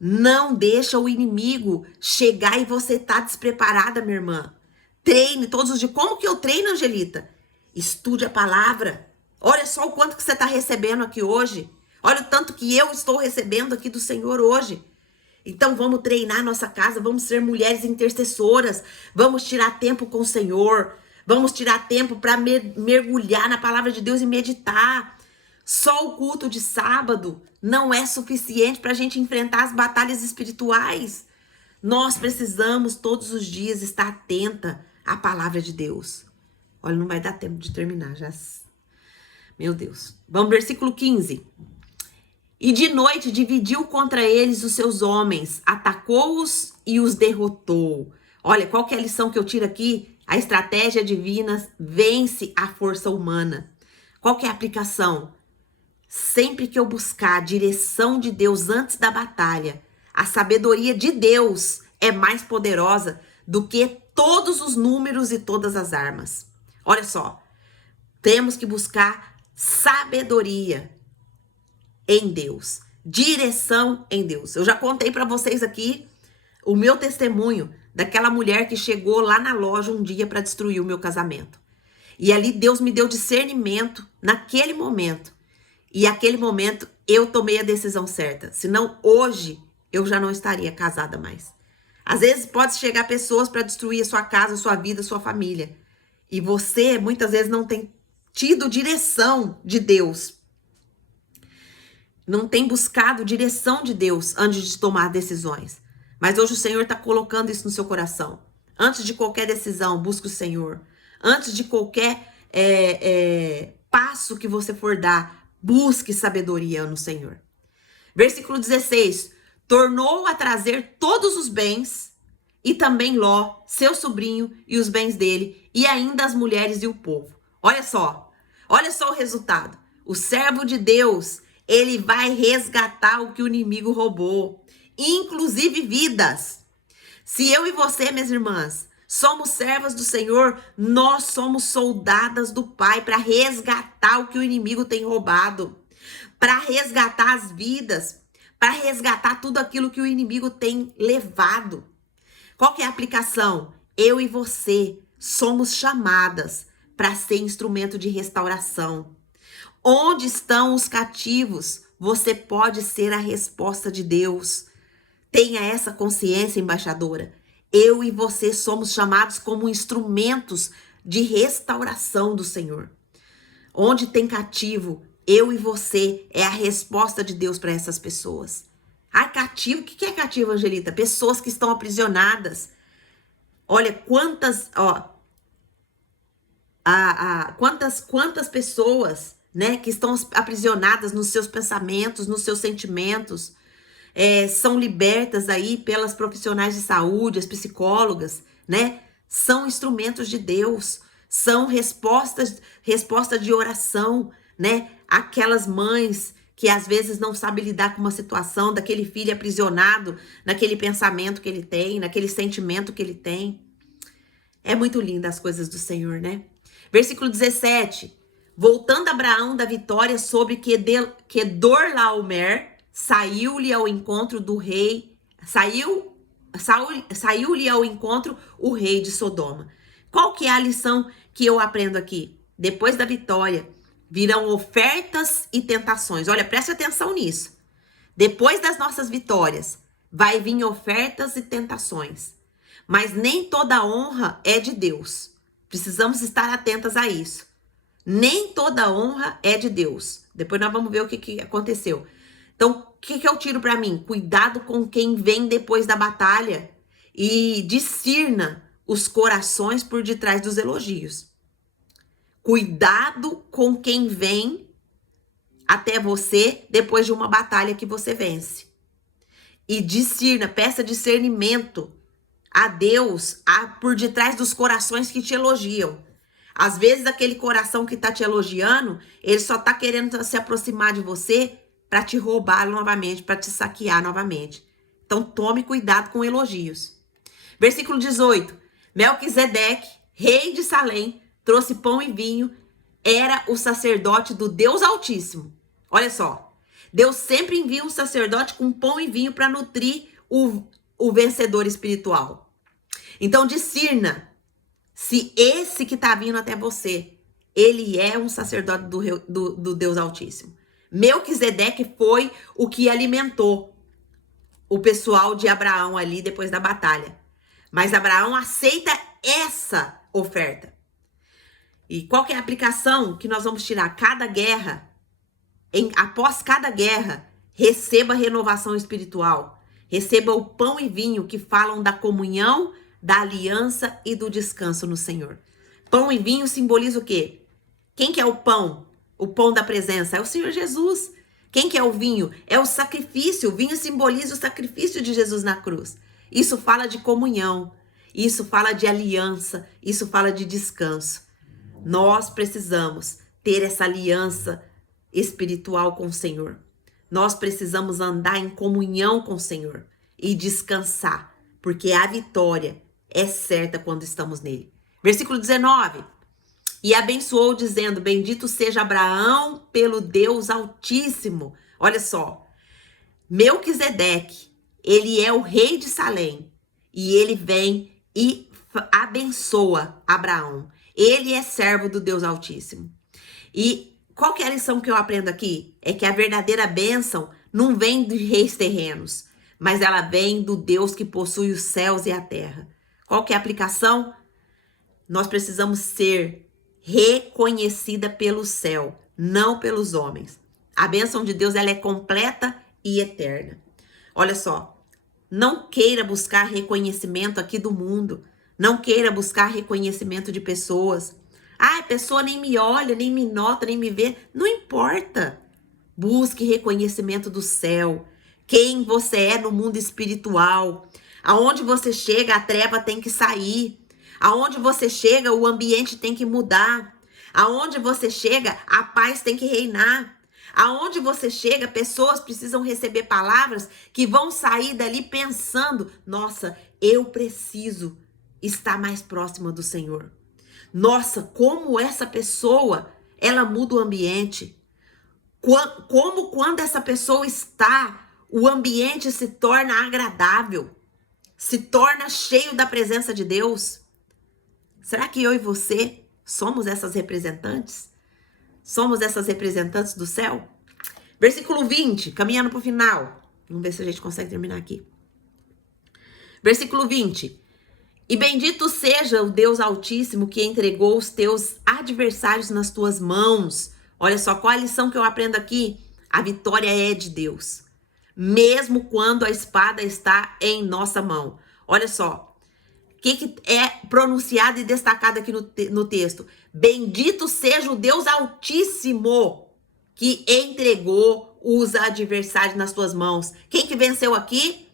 Não deixa o inimigo chegar e você tá despreparada, minha irmã. Treine todos os dias. Como que eu treino, Angelita? Estude a palavra. Olha só o quanto que você está recebendo aqui hoje. Olha o tanto que eu estou recebendo aqui do Senhor hoje. Então vamos treinar nossa casa, vamos ser mulheres intercessoras, vamos tirar tempo com o Senhor, vamos tirar tempo para mergulhar na palavra de Deus e meditar. Só o culto de sábado não é suficiente para a gente enfrentar as batalhas espirituais. Nós precisamos todos os dias estar atenta à palavra de Deus. Olha, não vai dar tempo de terminar, já... Meu Deus. Vamos, versículo 15. E de noite dividiu contra eles os seus homens, atacou-os e os derrotou. Olha, qual que é a lição que eu tiro aqui? A estratégia divina vence a força humana. Qual que é a aplicação? Sempre que eu buscar a direção de Deus antes da batalha, a sabedoria de Deus é mais poderosa do que todos os números e todas as armas. Olha só, temos que buscar sabedoria em Deus, direção em Deus. Eu já contei para vocês aqui o meu testemunho daquela mulher que chegou lá na loja um dia para destruir o meu casamento. E ali Deus me deu discernimento naquele momento. E naquele momento eu tomei a decisão certa. Senão hoje eu já não estaria casada mais. Às vezes pode chegar pessoas para destruir a sua casa, a sua vida, a sua família. E você muitas vezes não tem tido direção de Deus. Não tem buscado direção de Deus antes de tomar decisões. Mas hoje o Senhor está colocando isso no seu coração. Antes de qualquer decisão, busque o Senhor. Antes de qualquer passo que você for dar, busque sabedoria no Senhor. Versículo 16. Tornou a trazer todos os bens, e também Ló, seu sobrinho, e os bens dele, e ainda as mulheres e o povo. Olha só o resultado. O servo de Deus, ele vai resgatar o que o inimigo roubou, inclusive vidas. Se eu e você, minhas irmãs, somos servas do Senhor, nós somos soldadas do Pai para resgatar o que o inimigo tem roubado, para resgatar as vidas, para resgatar tudo aquilo que o inimigo tem levado. Qual que é a aplicação? Eu e você somos chamadas para ser instrumento de restauração. Onde estão os cativos? Você pode ser a resposta de Deus. Tenha essa consciência, embaixadora. Eu e você somos chamados como instrumentos de restauração do Senhor. Onde tem cativo, eu e você é a resposta de Deus para essas pessoas. Ai, cativo? O que é cativo, Angelita? Pessoas que estão aprisionadas. Olha, quantas pessoas, né, que estão aprisionadas nos seus pensamentos, nos seus sentimentos, são libertas aí pelas profissionais de saúde, as psicólogas, né? São instrumentos de Deus, são resposta de oração, né? Aquelas mães que às vezes não sabem lidar com uma situação, daquele filho aprisionado, naquele pensamento que ele tem, naquele sentimento que ele tem. É muito linda as coisas do Senhor, né? Versículo 17. Voltando Abraão da vitória sobre Quedorlaomer, saiu-lhe ao encontro do rei, saiu-lhe ao encontro o rei de Sodoma. Qual que é a lição que eu aprendo aqui? Depois da vitória, virão ofertas e tentações. Olha, preste atenção nisso. Depois das nossas vitórias, vai vir ofertas e tentações. Mas nem toda honra é de Deus. Precisamos estar atentas a isso. Nem toda honra é de Deus. Depois nós vamos ver o que aconteceu. Então, o que eu tiro para mim? Cuidado com quem vem depois da batalha e discirna os corações por detrás dos elogios. Cuidado com quem vem até você depois de uma batalha que você vence. E discirna, peça discernimento a Deus por detrás dos corações que te elogiam. Às vezes aquele coração que tá te elogiando, ele só tá querendo se aproximar de você para te roubar novamente, para te saquear novamente. Então tome cuidado com elogios. Versículo 18. Melquisedeque, rei de Salém, trouxe pão e vinho, era o sacerdote do Deus Altíssimo. Olha só, Deus sempre envia um sacerdote com pão e vinho para nutrir o vencedor espiritual. Então discirna se esse que está vindo até você, ele é um sacerdote do Deus Altíssimo. Melquisedeque foi o que alimentou o pessoal de Abraão ali depois da batalha. Mas Abraão aceita essa oferta. E qual que é a aplicação que nós vamos tirar? Cada guerra, após cada guerra, receba renovação espiritual. Receba o pão e vinho que falam da comunhão, da aliança e do descanso no Senhor. Pão e vinho simboliza o quê? Quem que é o pão? O pão da presença é o Senhor Jesus. Quem que é o vinho? É o sacrifício. O vinho simboliza o sacrifício de Jesus na cruz. Isso fala de comunhão. Isso fala de aliança. Isso fala de descanso. Nós precisamos ter essa aliança espiritual com o Senhor. Nós precisamos andar em comunhão com o Senhor e descansar, porque a vitória é certa quando estamos nele. Versículo 19. E abençoou dizendo, bendito seja Abraão pelo Deus Altíssimo. Olha só, Melquisedeque, ele é o rei de Salém e ele vem e abençoa Abraão. Ele é servo do Deus Altíssimo. E qual que é a lição que eu aprendo aqui? É que a verdadeira bênção não vem de reis terrenos, mas ela vem do Deus que possui os céus e a terra. Qual que é a aplicação? Nós precisamos ser reconhecida pelo céu, não pelos homens. A bênção de Deus, ela é completa e eterna. Olha só, não queira buscar reconhecimento aqui do mundo. Não queira buscar reconhecimento de pessoas. Ah, a pessoa nem me olha, nem me nota, nem me vê. Não importa. Busque reconhecimento do céu. Quem você é no mundo espiritual. Aonde você chega, a treva tem que sair. Aonde você chega, o ambiente tem que mudar. Aonde você chega, a paz tem que reinar. Aonde você chega, pessoas precisam receber palavras que vão sair dali pensando, nossa, eu preciso estar mais próxima do Senhor. Nossa, como essa pessoa, ela muda o ambiente. Como quando essa pessoa está, o ambiente se torna agradável, se torna cheio da presença de Deus. Será que eu e você somos essas representantes? Somos essas representantes do céu? Versículo 20, caminhando para o final. Vamos ver se a gente consegue terminar aqui. Versículo 20. E bendito seja o Deus Altíssimo que entregou os teus adversários nas tuas mãos. Olha só, qual a lição que eu aprendo aqui? A vitória é de Deus, mesmo quando a espada está em nossa mão. Olha só, o que é pronunciado e destacado aqui no texto? Bendito seja o Deus Altíssimo que entregou os adversários nas tuas mãos. Quem que venceu aqui?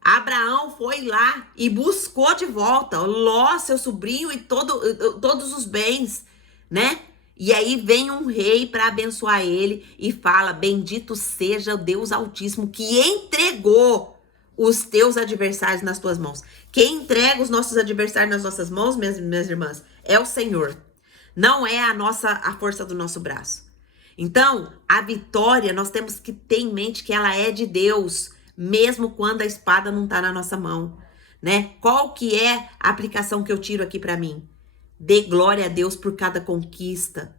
Abraão foi lá e buscou de volta Ló, seu sobrinho e todos os bens, né? E aí vem um rei para abençoar ele e fala, bendito seja o Deus Altíssimo que entregou os teus adversários nas tuas mãos. Quem entrega os nossos adversários nas nossas mãos, minhas irmãs, é o Senhor. Não é a força do nosso braço. Então, a vitória, nós temos que ter em mente que ela é de Deus, mesmo quando a espada não está na nossa mão, né? Qual que é a aplicação que eu tiro aqui para mim? Dê glória a Deus por cada conquista.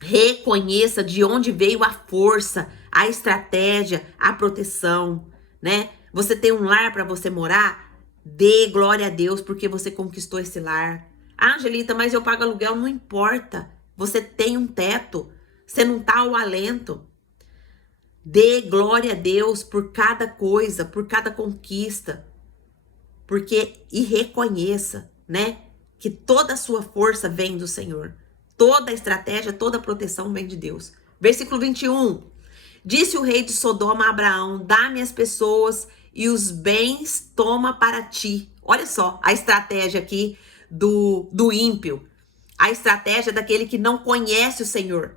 Reconheça de onde veio a força, a estratégia, a proteção, né? Você tem um lar para você morar? Dê glória a Deus porque você conquistou esse lar. Ah, Angelita, mas eu pago aluguel, não importa. Você tem um teto, você não tá ao alento. Dê glória a Deus por cada coisa, por cada conquista. E reconheça, né, que toda a sua força vem do Senhor. Toda a estratégia, toda a proteção vem de Deus. Versículo 21. Disse o rei de Sodoma a Abraão: dá-me as pessoas e os bens toma para ti. Olha só a estratégia aqui do ímpio. A estratégia daquele que não conhece o Senhor.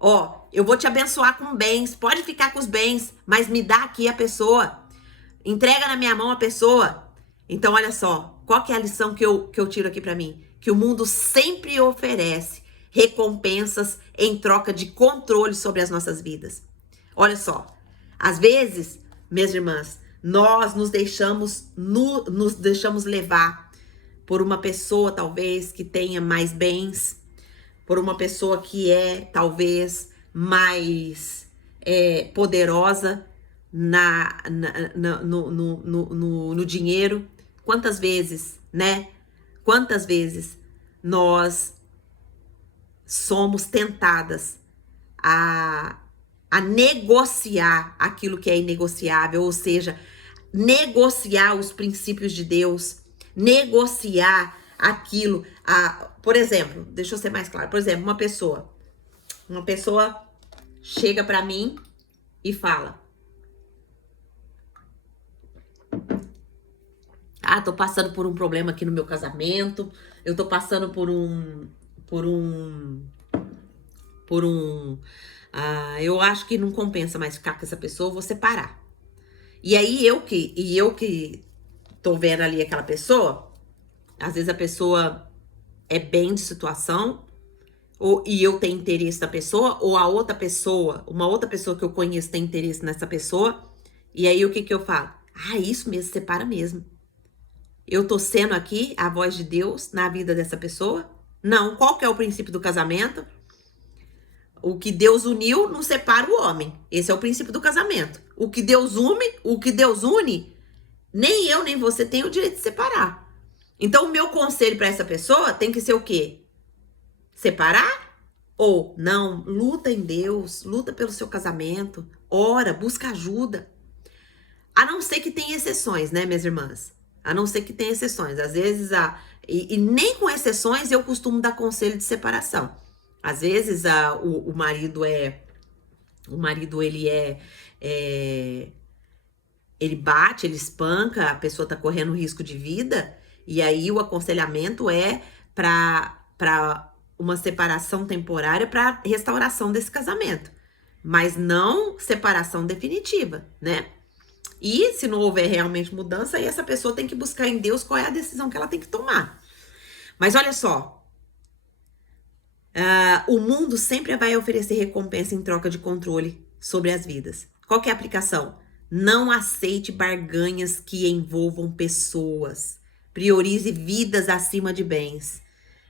Ó, eu vou te abençoar com bens. Pode ficar com os bens, mas me dá aqui a pessoa. Entrega na minha mão a pessoa. Então, olha só. Qual que é a lição que eu tiro aqui para mim? Que o mundo sempre oferece recompensas em troca de controle sobre as nossas vidas. Olha só. Às vezes, minhas irmãs, nós nos deixamos levar por uma pessoa, talvez, que tenha mais bens, por uma pessoa que é, talvez, mais poderosa no dinheiro. Quantas vezes, né? Quantas vezes nós somos tentadas a negociar aquilo que é inegociável, ou seja, negociar os princípios de Deus, negociar aquilo. Por exemplo, deixa eu ser mais claro. Por exemplo, uma pessoa chega para mim e fala: tô passando por um problema aqui no meu casamento, eu tô passando eu acho que não compensa mais ficar com essa pessoa, eu vou separar. E aí eu que tô vendo ali aquela pessoa, às vezes a pessoa é bem de situação, e eu tenho interesse na pessoa, ou uma outra pessoa que eu conheço tem interesse nessa pessoa, e aí o que eu falo? Isso mesmo, separa mesmo. Eu tô sendo aqui a voz de Deus na vida dessa pessoa? Não. Qual que é o princípio do casamento? O que Deus uniu não separa o homem. Esse é o princípio do casamento. O que Deus une, nem eu nem você tem o direito de separar. Então, o meu conselho para essa pessoa tem que ser o quê? Separar? Ou não, luta em Deus, luta pelo seu casamento, ora, busca ajuda. A não ser que tenha exceções, né, minhas irmãs? A não ser que tenha exceções. Às vezes, e nem com exceções eu costumo dar conselho de separação. Às vezes, o marido ele bate, ele espanca, a pessoa tá correndo risco de vida, e aí o aconselhamento é para uma separação temporária para restauração desse casamento. Mas não separação definitiva, né? E se não houver realmente mudança, aí essa pessoa tem que buscar em Deus qual é a decisão que ela tem que tomar. Mas olha só, o mundo sempre vai oferecer recompensa em troca de controle sobre as vidas. Qual que é a aplicação? Não aceite barganhas que envolvam pessoas. Priorize vidas acima de bens.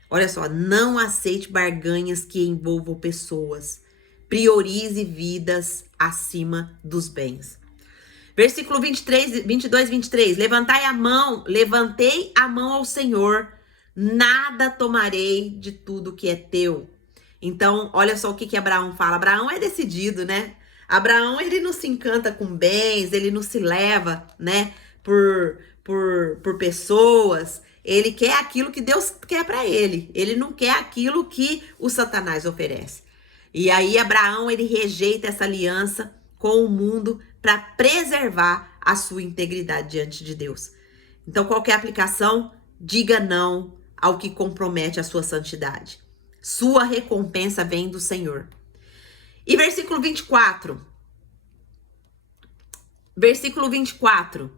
Olha só, não aceite barganhas que envolvam pessoas. Priorize vidas acima dos bens. Versículo 22, 23. Levantei a mão ao Senhor, nada tomarei de tudo que é teu. Então, olha só o que Abraão fala. Abraão é decidido, né? Abraão, ele não se encanta com bens, ele não se leva, né, por pessoas. Ele quer aquilo que Deus quer para ele. Ele não quer aquilo que o Satanás oferece. E aí, Abraão, ele rejeita essa aliança com o mundo para preservar a sua integridade diante de Deus. Então, qualquer aplicação, diga não ao que compromete a sua santidade. Sua recompensa vem do Senhor. E versículo 24. Versículo 24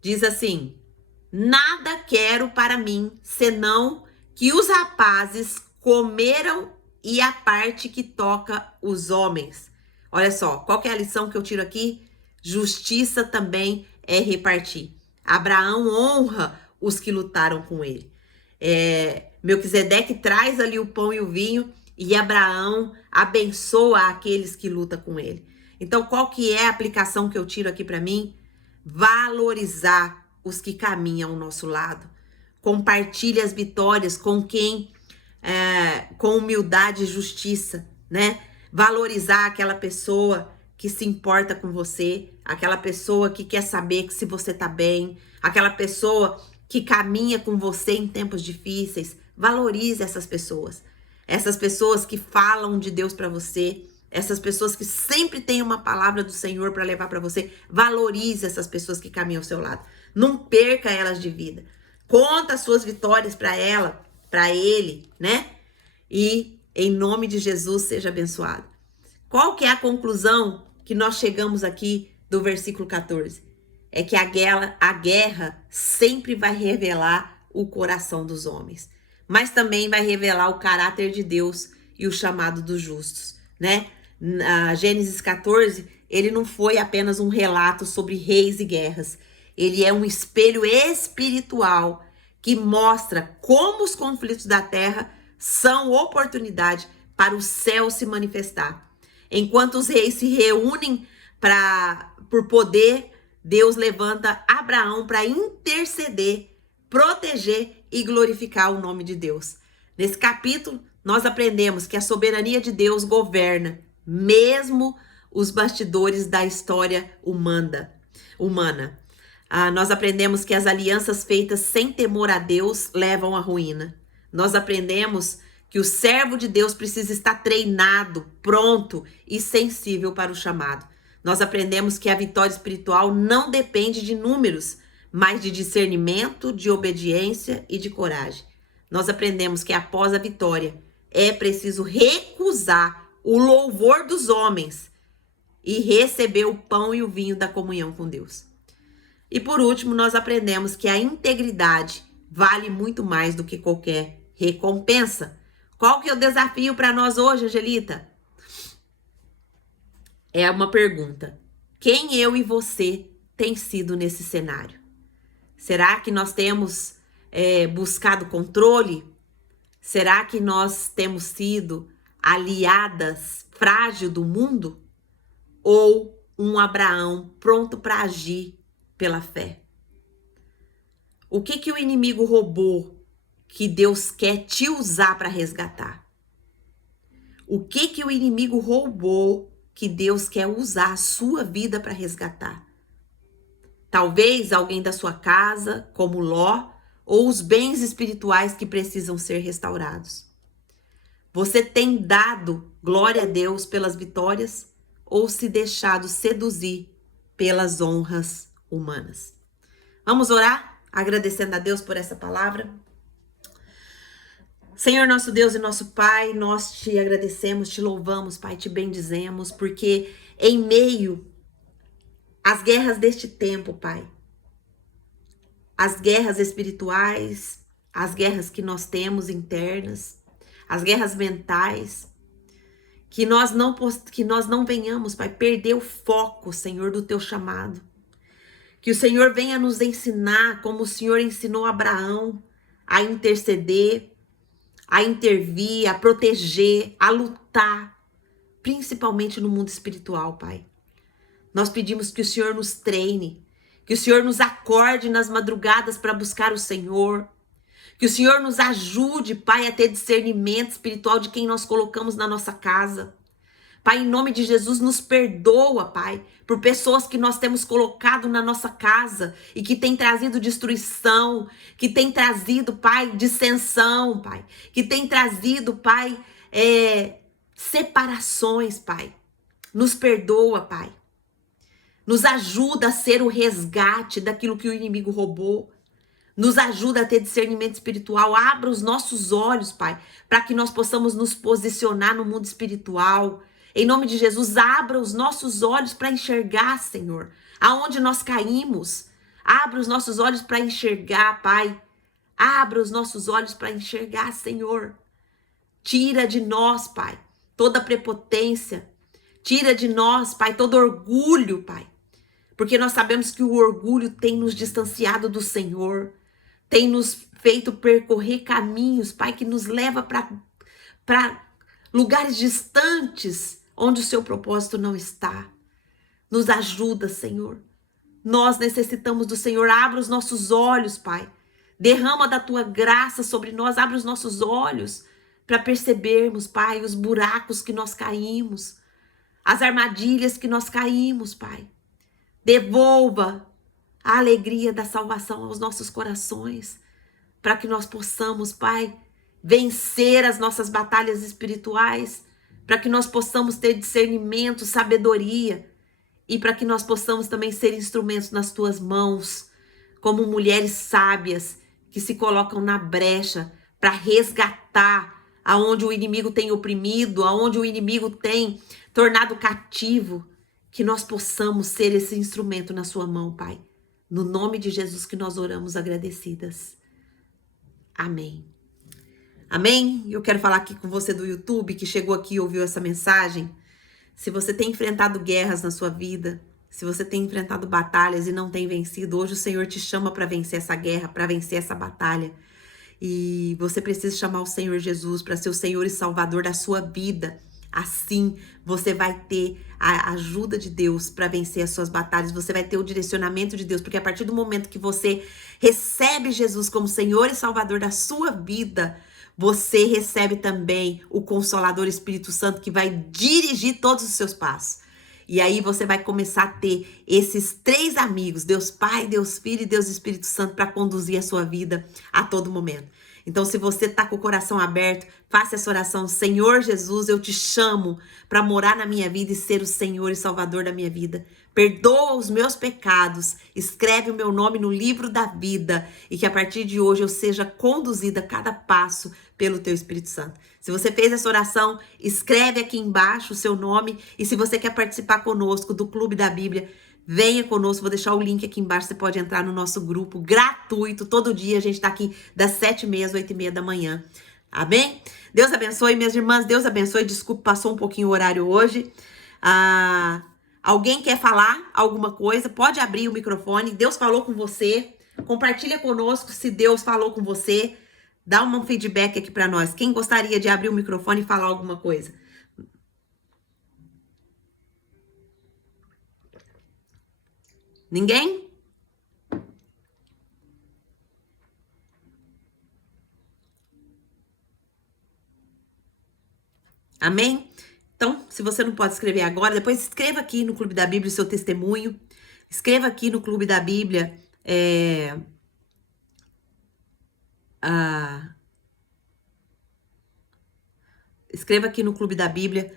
diz assim: nada quero para mim, senão que os rapazes comeram e a parte que toca os homens. Olha só, qual que é a lição que eu tiro aqui? Justiça também é repartir. Abraão honra os que lutaram com ele. Melquisedeque traz ali o pão e o vinho, e Abraão abençoa aqueles que lutam com ele. Então, qual que é a aplicação que eu tiro aqui para mim? Valorizar os que caminham ao nosso lado. Compartilhe as vitórias com quem, com humildade e justiça, né? Valorizar aquela pessoa que se importa com você, aquela pessoa que quer saber que se você tá bem, aquela pessoa que caminha com você em tempos difíceis. Valorize essas pessoas. Essas pessoas que falam de Deus para você, essas pessoas que sempre têm uma palavra do Senhor para levar para você. Valorize essas pessoas que caminham ao seu lado. Não perca elas de vida. Conta as suas vitórias para ela, para ele, né? E em nome de Jesus seja abençoado. Qual que é a conclusão que nós chegamos aqui do versículo 14? É que a guerra sempre vai revelar o coração dos homens, mas também vai revelar o caráter de Deus e o chamado dos justos, né? Na Gênesis 14, ele não foi apenas um relato sobre reis e guerras. Ele é um espelho espiritual que mostra como os conflitos da terra são oportunidade para o céu se manifestar. Enquanto os reis se reúnem por poder, Deus levanta Abraão para interceder, proteger e glorificar o nome de Deus. Nesse capítulo, nós aprendemos que a soberania de Deus governa, mesmo os bastidores da história humana. Nós aprendemos que as alianças feitas sem temor a Deus levam à ruína. Nós aprendemos que o servo de Deus precisa estar treinado, pronto e sensível para o chamado. Nós aprendemos que a vitória espiritual não depende de números, mas de discernimento, de obediência e de coragem. Nós aprendemos que após a vitória é preciso recusar o louvor dos homens e receber o pão e o vinho da comunhão com Deus. E por último, nós aprendemos que a integridade vale muito mais do que qualquer recompensa. Qual que é o desafio para nós hoje, Angelita? É uma pergunta. Quem eu e você tem sido nesse cenário? Será que nós temos buscado controle? Será que nós temos sido aliadas frágil do mundo? Ou um Abraão pronto para agir pela fé? O que o inimigo roubou que Deus quer te usar para resgatar? O que o inimigo roubou que Deus quer usar a sua vida para resgatar? Talvez alguém da sua casa, como Ló, ou os bens espirituais que precisam ser restaurados. Você tem dado glória a Deus pelas vitórias ou se deixado seduzir pelas honras humanas? Vamos orar, agradecendo a Deus por essa palavra. Senhor, nosso Deus e nosso Pai, nós te agradecemos, te louvamos, Pai, te bendizemos, porque em meio às guerras deste tempo, Pai, as guerras espirituais, as guerras que nós temos internas, as guerras mentais, que nós não venhamos, Pai, perder o foco, Senhor, do teu chamado. Que o Senhor venha nos ensinar, como o Senhor ensinou Abraão, a interceder, a intervir, a proteger, a lutar, principalmente no mundo espiritual, Pai. Nós pedimos que o Senhor nos treine, que o Senhor nos acorde nas madrugadas para buscar o Senhor, que o Senhor nos ajude, Pai, a ter discernimento espiritual de quem nós colocamos na nossa casa. Pai, em nome de Jesus, nos perdoa, Pai, por pessoas que nós temos colocado na nossa casa e que tem trazido destruição, que tem trazido, Pai, dissensão, Pai, que tem trazido, Pai, separações, Pai. Nos perdoa, Pai. Nos ajuda a ser o resgate daquilo que o inimigo roubou. Nos ajuda a ter discernimento espiritual. Abra os nossos olhos, Pai, para que nós possamos nos posicionar no mundo espiritual. Em nome de Jesus, abra os nossos olhos para enxergar, Senhor, aonde nós caímos. Abra os nossos olhos para enxergar, Pai. Abra os nossos olhos para enxergar, Senhor. Tira de nós, Pai, toda prepotência. Tira de nós, Pai, todo orgulho, Pai. Porque nós sabemos que o orgulho tem nos distanciado do Senhor. Tem nos feito percorrer caminhos, Pai, que nos leva para lugares distantes onde o seu propósito não está. Nos ajuda, Senhor. Nós necessitamos do Senhor. Abra os nossos olhos, Pai. Derrama da tua graça sobre nós. Abre os nossos olhos para percebermos, Pai, os buracos que nós caímos, as armadilhas que nós caímos, Pai. Devolva a alegria da salvação aos nossos corações, para que nós possamos, Pai, vencer as nossas batalhas espirituais, para que nós possamos ter discernimento, sabedoria, e para que nós possamos também ser instrumentos nas tuas mãos, como mulheres sábias que se colocam na brecha para resgatar aonde o inimigo tem oprimido, aonde o inimigo tem tornado cativo, que nós possamos ser esse instrumento na sua mão, Pai. No nome de Jesus que nós oramos agradecidas. Amém. Amém? Eu quero falar aqui com você do YouTube, que chegou aqui e ouviu essa mensagem. Se você tem enfrentado guerras na sua vida, se você tem enfrentado batalhas e não tem vencido, hoje o Senhor te chama para vencer essa guerra, para vencer essa batalha. E você precisa chamar o Senhor Jesus para ser o Senhor e Salvador da sua vida. Assim, você vai ter a ajuda de Deus para vencer as suas batalhas. Você vai ter o direcionamento de Deus, porque a partir do momento que você recebe Jesus como Senhor e Salvador da sua vida, você recebe também o Consolador Espírito Santo, que vai dirigir todos os seus passos. E aí você vai começar a ter esses 3 amigos, Deus Pai, Deus Filho e Deus Espírito Santo, para conduzir a sua vida a todo momento. Então, se você está com o coração aberto, faça essa oração. Senhor Jesus, eu te chamo para morar na minha vida e ser o Senhor e Salvador da minha vida. Perdoa os meus pecados, escreve o meu nome no livro da vida e que a partir de hoje eu seja conduzida a cada passo pelo teu Espírito Santo. Se você fez essa oração, escreve aqui embaixo o seu nome e se você quer participar conosco do Clube da Bíblia, venha conosco, vou deixar o link aqui embaixo, você pode entrar no nosso grupo gratuito, todo dia a gente está aqui das 7h30 às 8h30 da manhã, amém? Deus abençoe, minhas irmãs, Deus abençoe, desculpa, passou um pouquinho o horário hoje. Alguém quer falar alguma coisa, pode abrir o microfone, Deus falou com você, compartilha conosco se Deus falou com você, dá um feedback aqui para nós, quem gostaria de abrir o microfone e falar alguma coisa? Ninguém? Amém? Então, se você não pode escrever agora, depois escreva aqui no Clube da Bíblia o seu testemunho. Escreva aqui no Clube da Bíblia escreva aqui no Clube da Bíblia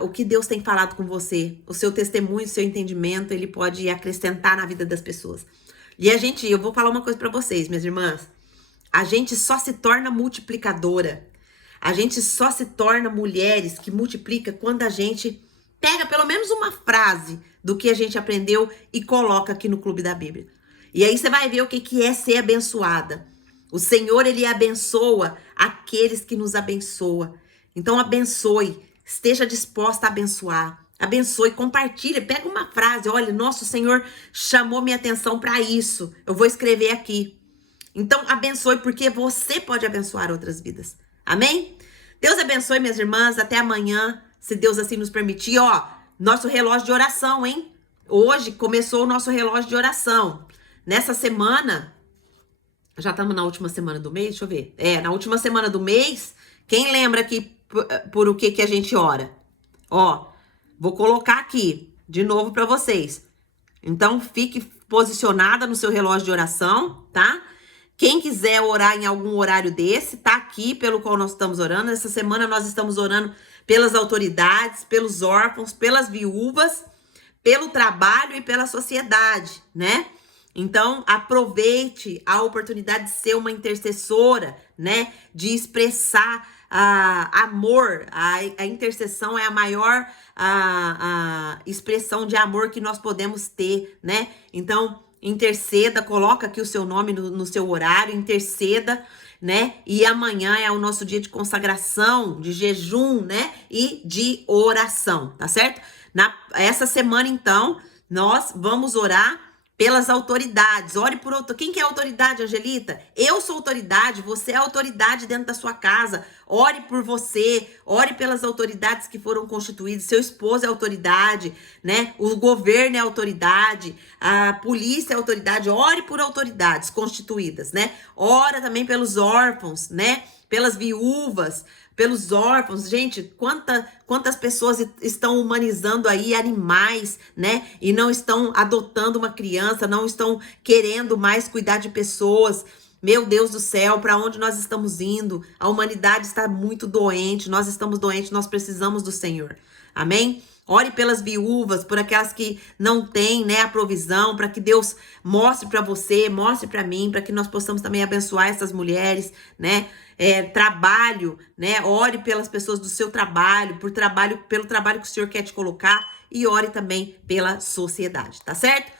o que Deus tem falado com você, o seu testemunho, o seu entendimento, ele pode acrescentar na vida das pessoas. E eu vou falar uma coisa para vocês, minhas irmãs, a gente só se torna multiplicadora, a gente só se torna mulheres que multiplica quando a gente pega pelo menos uma frase do que a gente aprendeu e coloca aqui no Clube da Bíblia. E aí você vai ver o que é ser abençoada. O Senhor, ele abençoa aqueles que nos abençoam. Então abençoe, esteja disposta a abençoar, abençoe, compartilhe, pega uma frase, olha, nosso Senhor chamou minha atenção para isso, eu vou escrever aqui. Então abençoe, porque você pode abençoar outras vidas, amém? Deus abençoe, minhas irmãs, até amanhã, se Deus assim nos permitir, nosso relógio de oração, hein? Hoje começou o nosso relógio de oração, nessa semana, já estamos na última semana do mês, deixa eu ver, na última semana do mês, quem lembra que por o que a gente ora? Vou colocar aqui de novo para vocês. Então, fique posicionada no seu relógio de oração, tá? Quem quiser orar em algum horário desse, tá aqui pelo qual nós estamos orando. Essa semana nós estamos orando pelas autoridades, pelos órfãos, pelas viúvas, pelo trabalho e pela sociedade, né? Então, aproveite a oportunidade de ser uma intercessora, né? De expressar amor. A intercessão é a maior expressão de amor que nós podemos ter, né? Então, interceda, coloca aqui o seu nome no seu horário, interceda, né? E amanhã é o nosso dia de consagração, de jejum, né? E de oração, tá certo? Essa semana, então, nós vamos orar pelas autoridades. Ore por outro. Quem que é autoridade, Angelita? Eu sou autoridade, você é autoridade dentro da sua casa. Ore por você, ore pelas autoridades que foram constituídas. Seu esposo é autoridade, né? O governo é autoridade, a polícia é autoridade. Ore por autoridades constituídas, né? Ora também pelos órfãos, né? Pelas viúvas, pelos órfãos. Gente, quantas pessoas estão humanizando aí animais, né? E não estão adotando uma criança, não estão querendo mais cuidar de pessoas. Meu Deus do céu, para onde nós estamos indo? A humanidade está muito doente, nós estamos doentes, nós precisamos do Senhor. Amém? Ore pelas viúvas, por aquelas que não têm, né, a provisão, para que Deus mostre para você, mostre para mim, para que nós possamos também abençoar essas mulheres, né? Trabalho, né? Ore pelas pessoas do seu trabalho, pelo trabalho que o Senhor quer te colocar, e ore também pela sociedade, tá certo?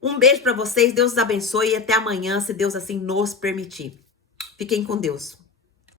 Um beijo para vocês, Deus os abençoe e até amanhã, se Deus assim nos permitir. Fiquem com Deus.